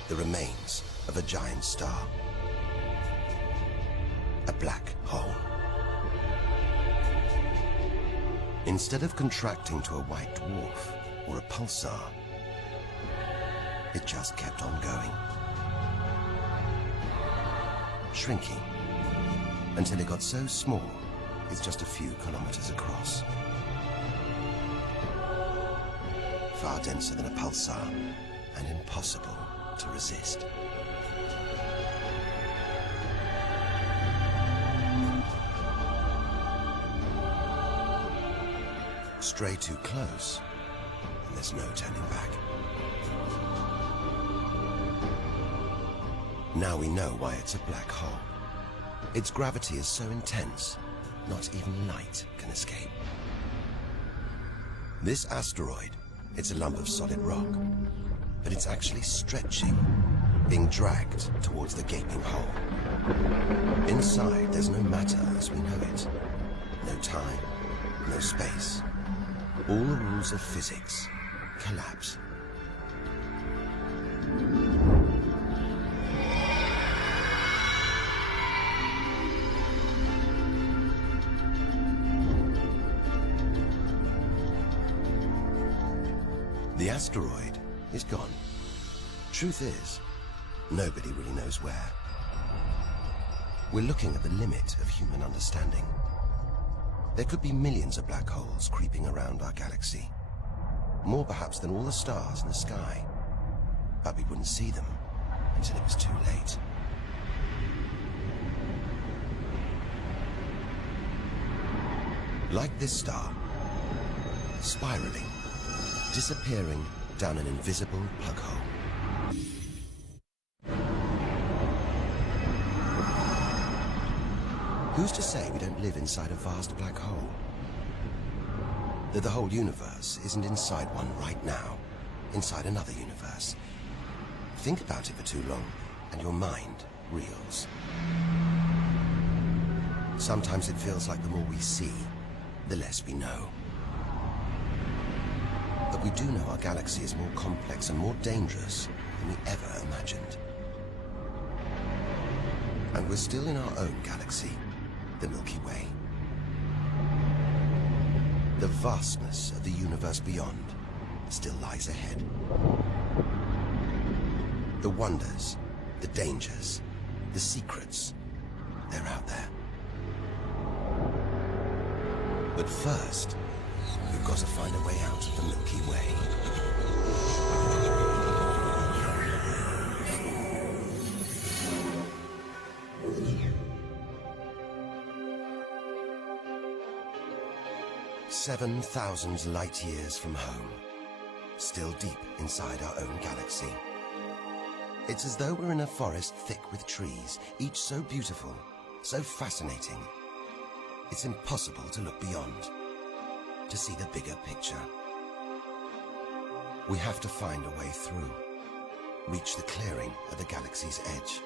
The remains of a giant star. A black hole. Instead of contracting to a white dwarf or a pulsar, it just kept on going. Shrinking until it got so small it's just a few kilometers across. Far denser than a pulsar and impossible to resist. Stray too close, and there's no turning back. Now we know why it's a black hole. Its gravity is so intense, not even light can escape. This asteroid, it's a lump of solid rock, but it's actually stretching, being dragged towards the gaping hole. Inside, there's no matter as we know it. No time, no space. All the rules of physics collapse. The asteroid is gone. Truth is, nobody really knows where. We're looking at the limit of human understanding. There could be millions of black holes creeping around our galaxy. More perhaps than all the stars in the sky. But we wouldn't see them until it was too late. Like this star, spiraling, disappearing down an invisible plug hole. Who's to say we don't live inside a vast black hole? That the whole universe isn't inside one right now, inside another universe. Think about it for too long, and your mind reels. Sometimes it feels like the more we see, the less we know. But we do know our galaxy is more complex and more dangerous than we ever imagined. And we're still in our own galaxy, the Milky Way. The vastness of the universe beyond still lies ahead. The wonders, the dangers, the secrets, they're out there. But first, we've got to find a way out of the Milky Way. "7,000 light years from home, still deep inside our own galaxy. It's as though we're in a forest thick with trees, each so beautiful, so fascinating. It's impossible to look beyond, to see the bigger picture. We have to find a way through, reach the clearing at the galaxy's edge.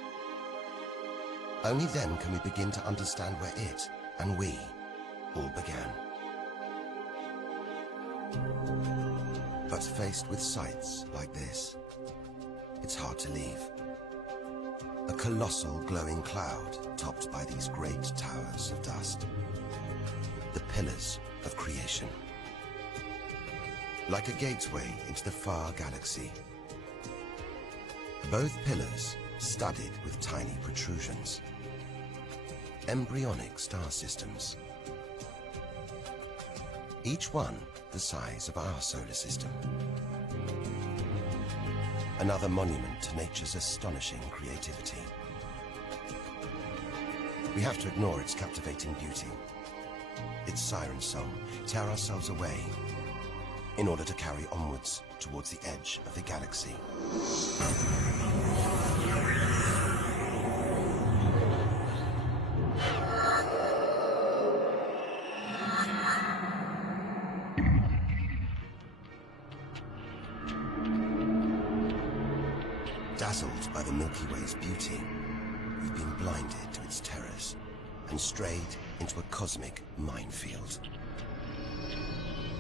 Only then can we begin to understand where it and we all began. But faced with sights like this, it's hard to leave. A colossal glowing cloud topped by these great towers of dust. The pillars of creation. Like a gateway into the far galaxy. Both pillars studded with tiny protrusions. Embryonic star systems. Each one the size of our solar system. Another monument to nature's astonishing creativity. We have to ignore its captivating beauty, its siren song, tear ourselves away, in order to carry onwards towards the edge of the galaxy. Dazzled by the Milky Way's beauty, we've been blinded to its terrors and strayed into a cosmic minefield.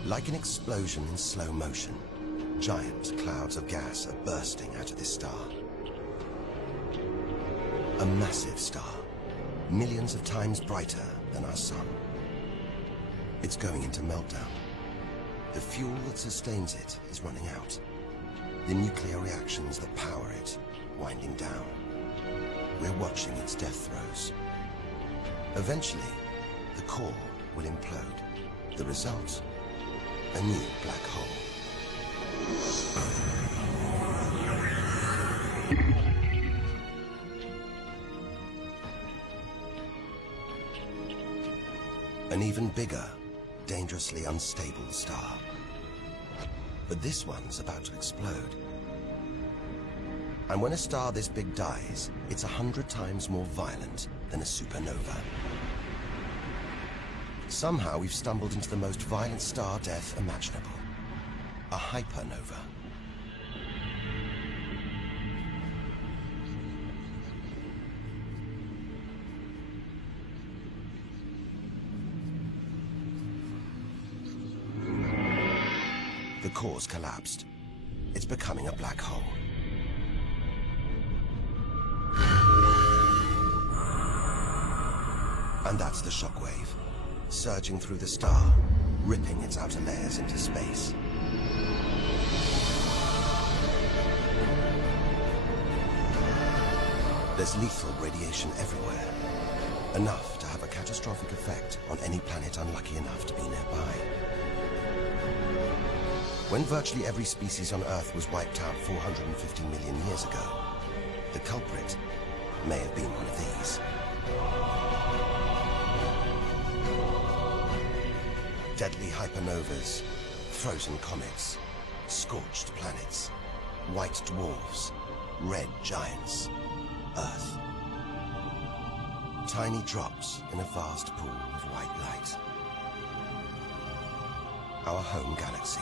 Like an explosion in slow motion, giant clouds of gas are bursting out of this star. A massive star, millions of times brighter than our sun. It's going into meltdown. The fuel that sustains it is running out. The nuclear reactions that power it winding down. We're watching its death throes. Eventually, the core will implode. The result, a new black hole. An even bigger, dangerously unstable star. But this one's about to explode. And when a star this big dies, it's 100 times more violent than a supernova. Somehow we've stumbled into the most violent star death imaginable. A hypernova. The core's collapsed. It's becoming a black hole. And that's the shockwave, surging through the star, ripping its outer layers into space. There's lethal radiation everywhere. Enough to have a catastrophic effect on any planet unlucky enough to be nearby. When virtually every species on Earth was wiped out 450 million years ago, the culprit may have been one of these. Deadly hypernovas, frozen comets, scorched planets, white dwarfs, red giants, Earth. Tiny drops in a vast pool of white light. Our home galaxy,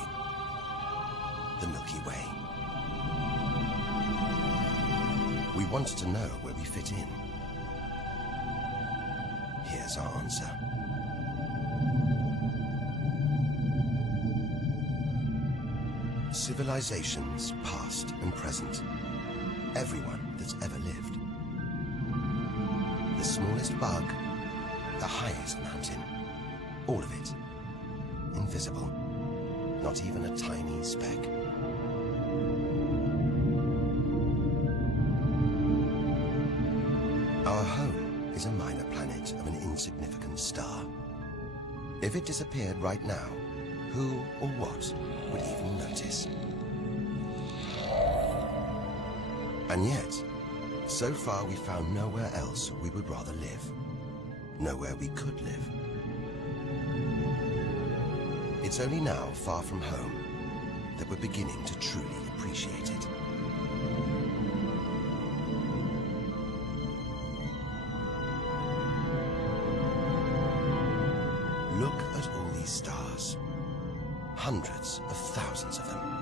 the Milky Way. We wanted to know where we fit in. Here's our answer. Civilizations, past and present. Everyone that's ever lived. The smallest bug, the highest mountain. All of it. Invisible. Not even a tiny speck. Our home is a minor planet of an insignificant star. If it disappeared right now, who or what would even notice? And yet, so far we found nowhere else we would rather live. Nowhere we could live. It's only now, far from home, that we're beginning to truly appreciate it. Look at all these stars. Hundreds of thousands of them.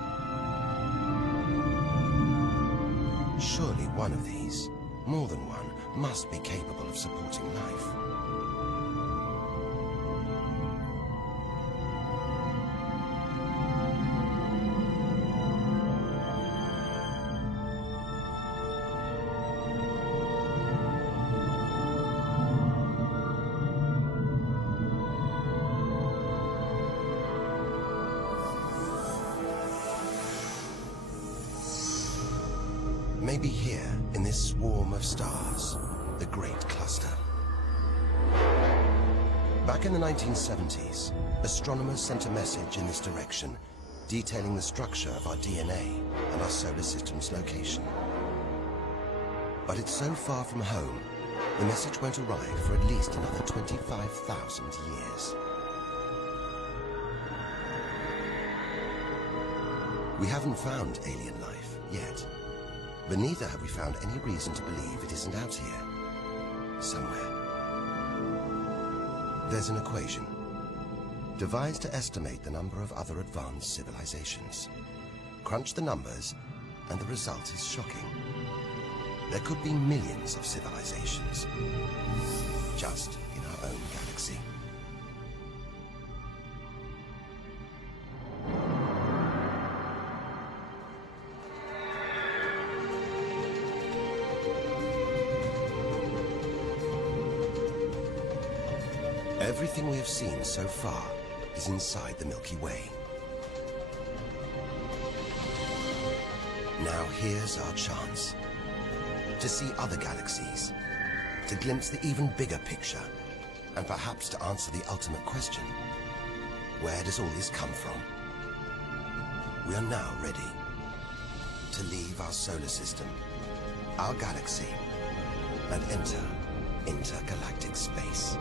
Surely one of these, more than one, must be capable of supporting life. Maybe here, in this swarm of stars, the Great Cluster. Back in the 1970s, astronomers sent a message in this direction, detailing the structure of our DNA and our solar system's location. But it's so far from home, the message won't arrive for at least another 25,000 years. We haven't found alien life yet. But neither have we found any reason to believe it isn't out here, somewhere. There's an equation, devised to estimate the number of other advanced civilizations. Crunch the numbers, and the result is shocking. There could be millions of civilizations, just in our own galaxy. Everything we have seen so far is inside the Milky Way. Now here's our chance to see other galaxies, to glimpse the even bigger picture, and perhaps to answer the ultimate question: where does all this come from? We are now ready to leave our solar system, our galaxy, and enter intergalactic space.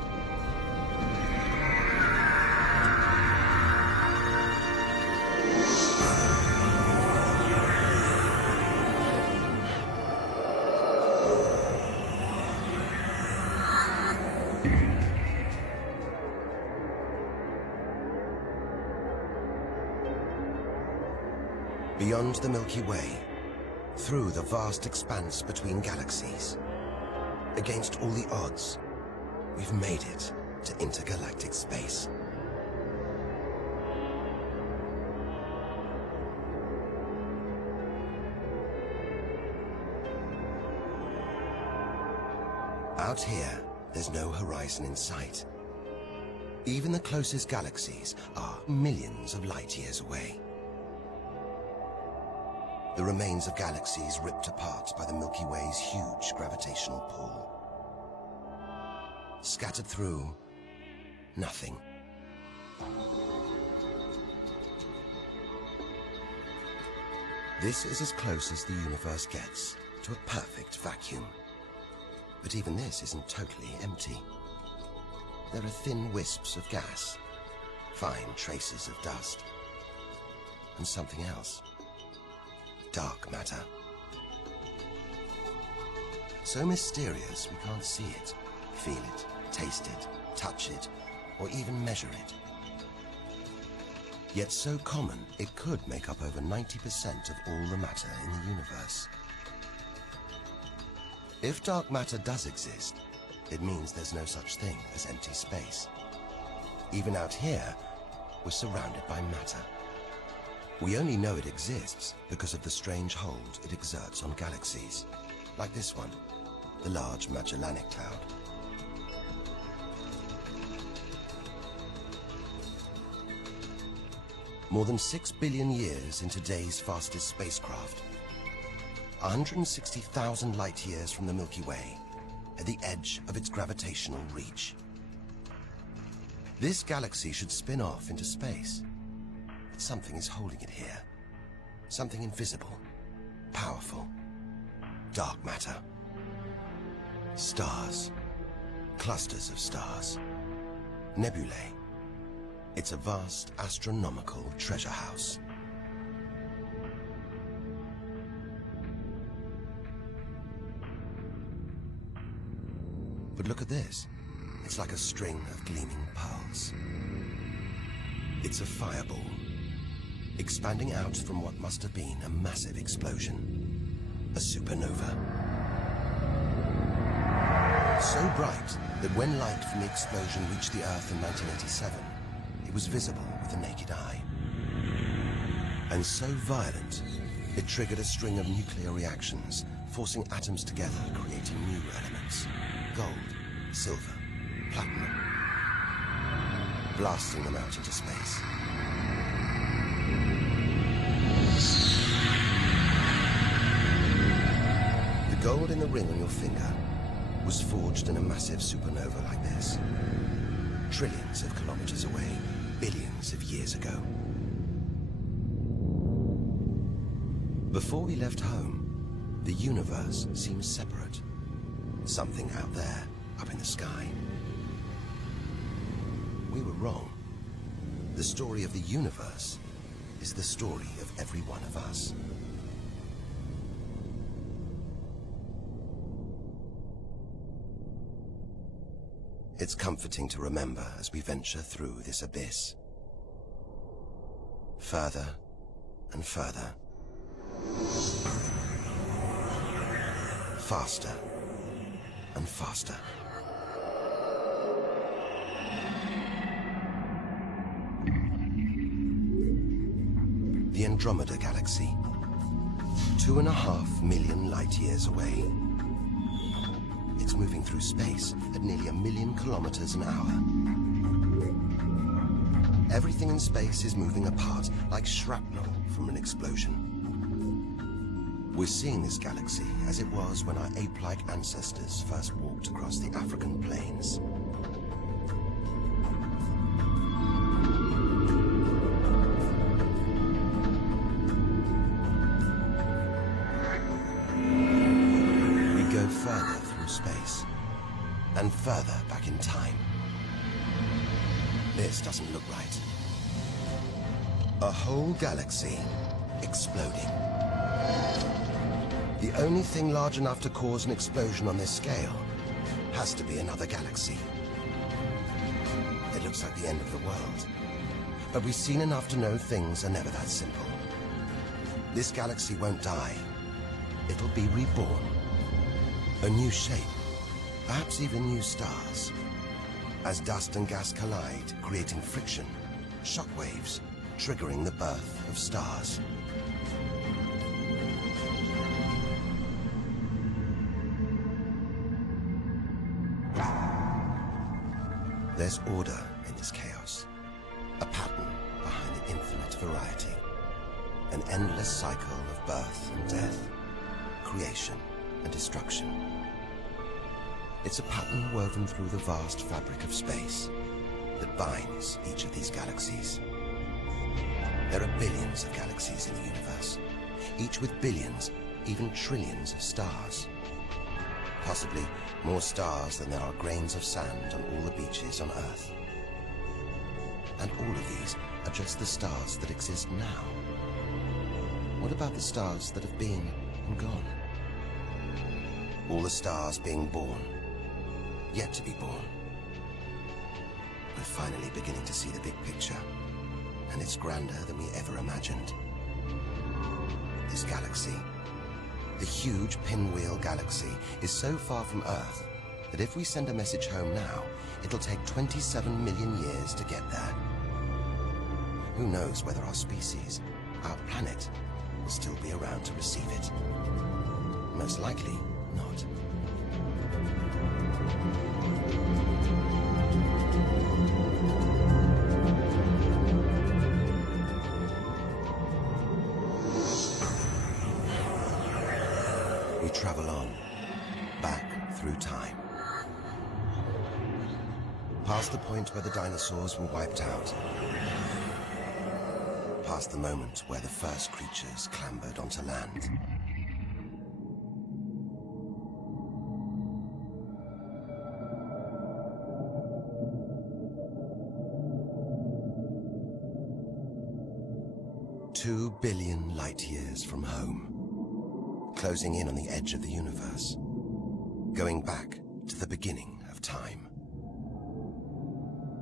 Beyond the Milky Way, through the vast expanse between galaxies, against all the odds, we've made it to intergalactic space. Out here, there's no horizon in sight. Even the closest galaxies are millions of light years away. the remains of galaxies ripped apart by the Milky Way's huge gravitational pull. Scattered through, nothing. This is as close as the universe gets to a perfect vacuum. But even this isn't totally empty. There are thin wisps of gas, fine traces of dust, and something else. Dark matter. So mysterious we can't see it, feel it, taste it, touch it, or even measure it. Yet so common, it could make up over 90% of all the matter in the universe. If dark matter does exist, it means there's no such thing as empty space. Even out here, we're surrounded by matter. We only know it exists because of the strange hold it exerts on galaxies, like this one, the Large Magellanic Cloud. More than 6 billion years in today's fastest spacecraft, 160,000 light years from the Milky Way, at the edge of its gravitational reach. This galaxy should spin off into space, but something is holding it here. Something invisible, powerful, dark matter. Stars, clusters of stars, nebulae. It's a vast astronomical treasure house. But look at this. It's like a string of gleaming pearls. It's a fireball, expanding out from what must have been a massive explosion. A supernova. So bright that when light from the explosion reached the Earth in 1987, it was visible with the naked eye. And so violent, it triggered a string of nuclear reactions, forcing atoms together, creating new elements. Gold, silver, platinum, blasting them out into space. The gold in the ring on your finger was forged in a massive supernova like this, trillions of kilometers away, billions of years ago. Before we left home, the universe seemed separate. Something out there, up in the sky. We were wrong. The story of the universe is the story of every one of us. It's comforting to remember as we venture through this abyss. Further and further. Faster and faster. The Andromeda Galaxy, 2.5 million light years away. It's moving through space at nearly 1 million kilometers an hour. Everything in space is moving apart like shrapnel from an explosion. We're seeing this galaxy as it was when our ape-like ancestors first walked across the African plains. We go further through space, and further back in time. This doesn't look right. A whole galaxy exploding. The only thing large enough to cause an explosion on this scale has to be another galaxy. It looks like the end of the world. But we've seen enough to know things are never that simple. This galaxy won't die. It'll be reborn. A new shape, perhaps even new stars. As dust and gas collide, creating friction, shockwaves, triggering the birth of stars. There's order in this chaos, a pattern behind the infinite variety, an endless cycle of birth and death, creation and destruction. It's a pattern woven through the vast fabric of space that binds each of these galaxies. There are billions of galaxies in the universe, each with billions, even trillions of stars. Possibly more stars than there are grains of sand on all the beaches on Earth. And all of these are just the stars that exist now. What about the stars that have been and gone? All the stars being born, yet to be born. We're finally beginning to see the big picture, and it's grander than we ever imagined. This galaxy, the huge pinwheel galaxy, is so far from Earth that if we send a message home now, it'll take 27 million years to get there. Who knows whether our species, our planet, will still be around to receive it? Most likely not. We travel on, back through time. Past the point where the dinosaurs were wiped out. Past the moment where the first creatures clambered onto land. "2 billion light years from home, closing in on the edge of the universe, going back to the beginning of time."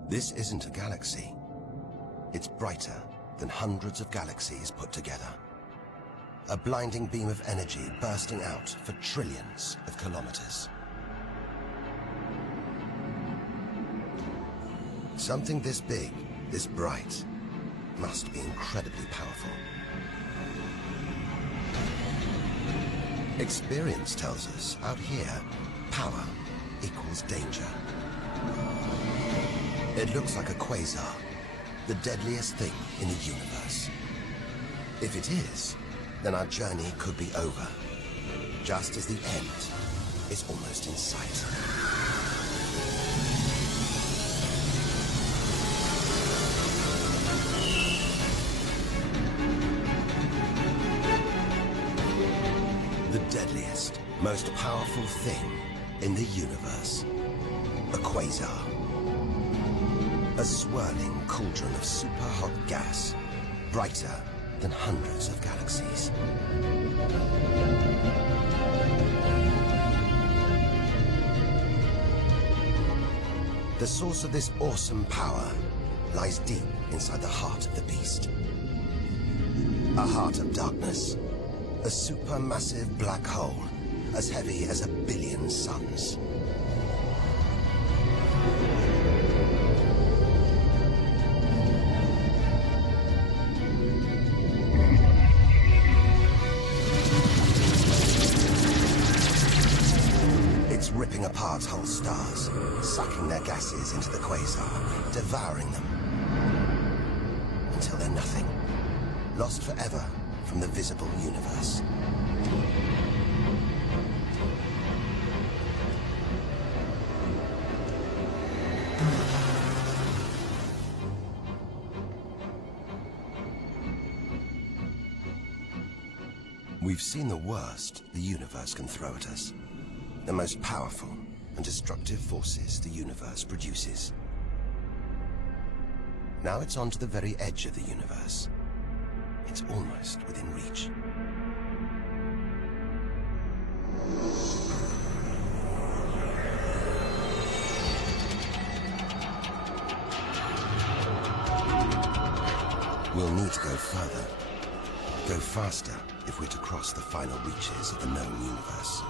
This isn't a galaxy. It's brighter than hundreds of galaxies put together. A blinding beam of energy bursting out for trillions of kilometers. Something this big, this bright, must be incredibly powerful. Experience tells us out here, power equals danger. It looks like a quasar, the deadliest thing in the universe. If it is, then our journey could be over, just as the end is almost in sight. The deadliest, most powerful thing in the universe. A quasar. A swirling cauldron of super-hot gas, brighter than hundreds of galaxies. The source of this awesome power lies deep inside the heart of the beast. A heart of darkness. A supermassive black hole, as heavy as 1 billion suns. It's ripping apart whole stars, sucking their gases into the quasar, devouring them, until they're nothing, lost forever from the visible universe. We've seen the worst the universe can throw at us, the most powerful and destructive forces the universe produces. Now it's on to the very edge of the universe. It's almost within reach. We'll need to go further, go faster if we're to cross the final reaches of the known universe.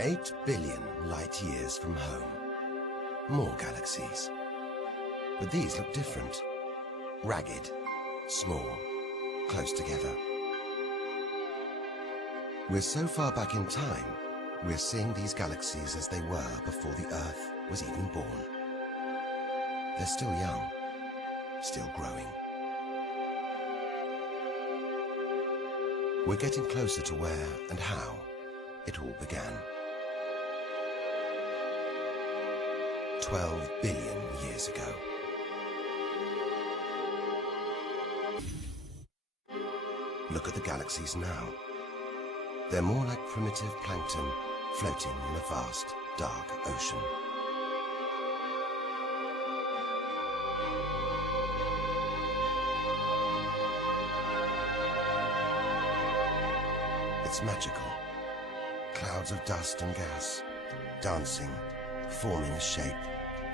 "8 billion light years from home. More galaxies. But these look different. Ragged, small, close together. We're so far back in time, we're seeing these galaxies as they were before the Earth was even born. They're still young, still growing. We're getting closer to where and how it all began. 12 billion years ago. Look at the galaxies now. They're more like primitive plankton floating in a vast, dark ocean. It's magical. Clouds of dust and gas, dancing, forming a shape,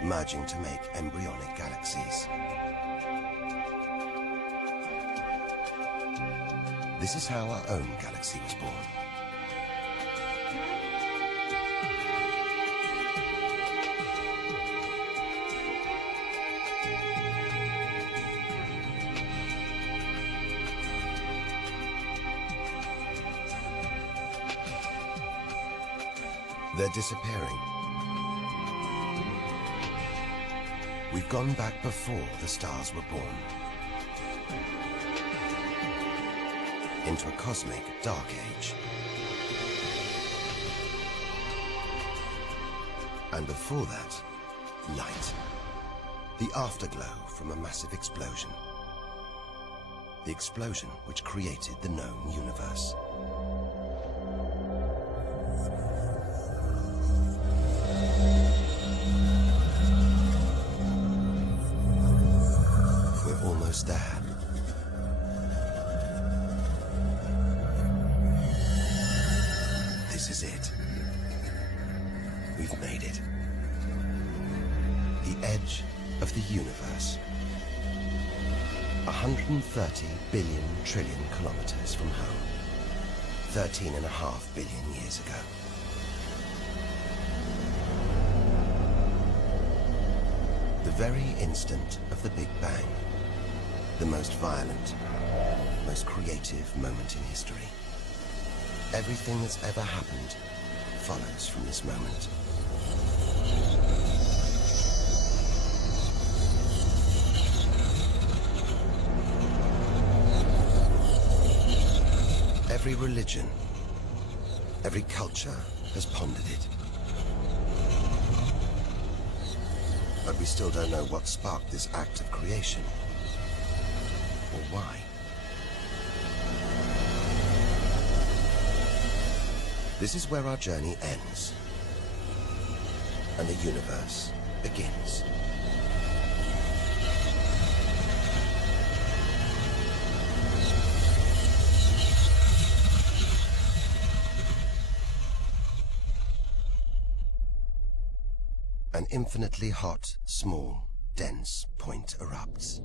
merging to make embryonic galaxies. This is how our own galaxy was born. They're disappearing. We've gone back before the stars were born. Into a cosmic dark age. And before that, light. The afterglow from a massive explosion. The explosion which created the known universe. We're almost there. This is it. We've made it. The edge of the universe. 130 billion trillion kilometers from home. 13.5 billion years ago. The very instant of the Big Bang. The most violent, most creative moment in history. Everything that's ever happened follows from this moment. Every religion, every culture has pondered it. But we still don't know what sparked this act of creation, or why. This is where our journey ends, and the universe begins. An infinitely hot, small, dense point erupts.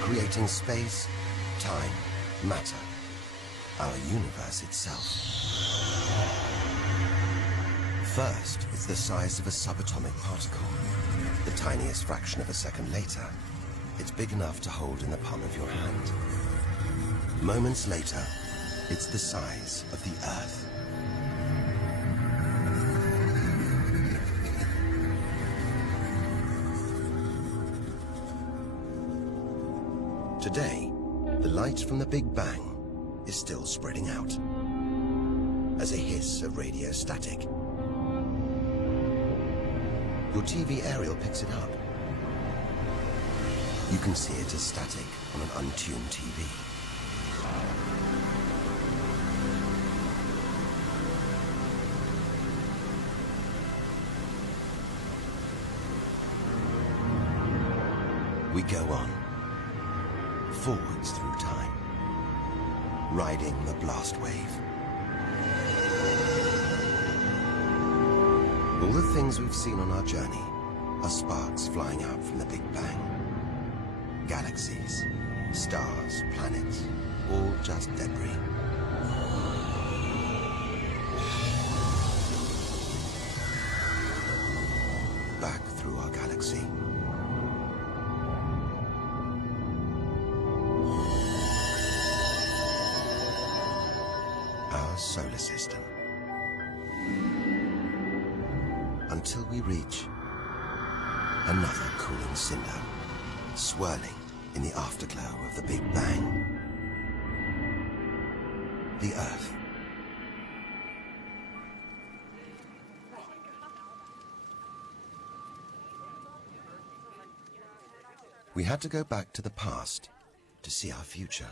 Creating space, time, matter, our universe itself. First, it's the size of a subatomic particle. The tiniest fraction of a second later, it's big enough to hold in the palm of your hand. Moments later, it's the size of the Earth. Today, the light from the Big Bang is still spreading out as a hiss of radio static. Your TV aerial picks it up. You can see it as static on an untuned TV. We go on, forwards through time, riding the blast wave. All the things we've seen on our journey are sparks flying out from the Big Bang. Galaxies, stars, planets, all just debris. back through our galaxy. Our solar system. Until we reach another cooling cinder, swirling in the afterglow of the Big Bang. The Earth. We had to go back to the past to see our future.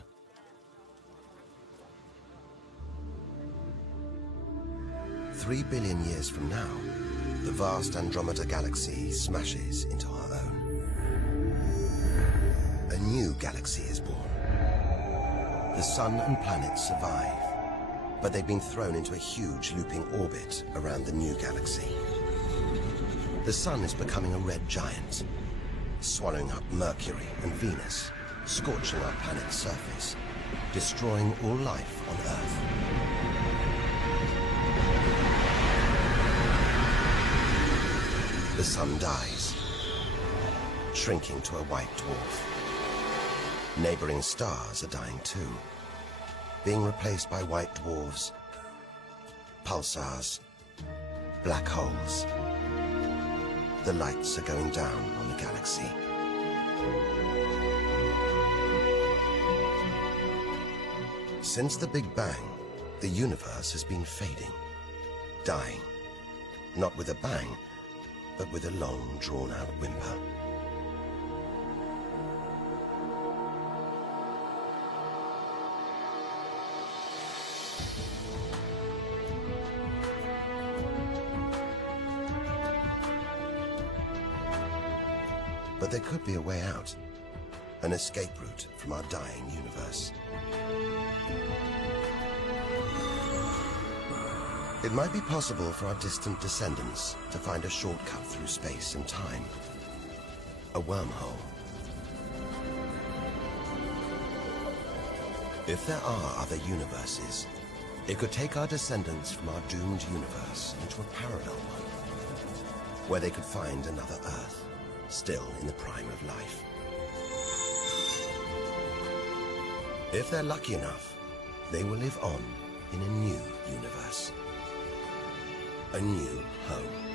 Three billion years from now, the vast Andromeda galaxy smashes into our own. A new galaxy is born. The sun and planets survive, but they've been thrown into a huge looping orbit around the new galaxy. The sun is becoming a red giant, swallowing up Mercury and Venus, scorching our planet's surface, destroying all life on Earth. The sun dies, shrinking to a white dwarf. Neighboring stars are dying too, being replaced by white dwarfs, pulsars, black holes. The lights are going down on the galaxy. Since the Big Bang, the universe has been fading, dying, not with a bang, but with a long, drawn-out whimper. But there could be a way out, an escape route from our dying universe. It might be possible for our distant descendants to find a shortcut through space and time, a wormhole. If there are other universes, it could take our descendants from our doomed universe into a parallel one, where they could find another Earth, still in the prime of life. If they're lucky enough, they will live on in a new universe, a new home.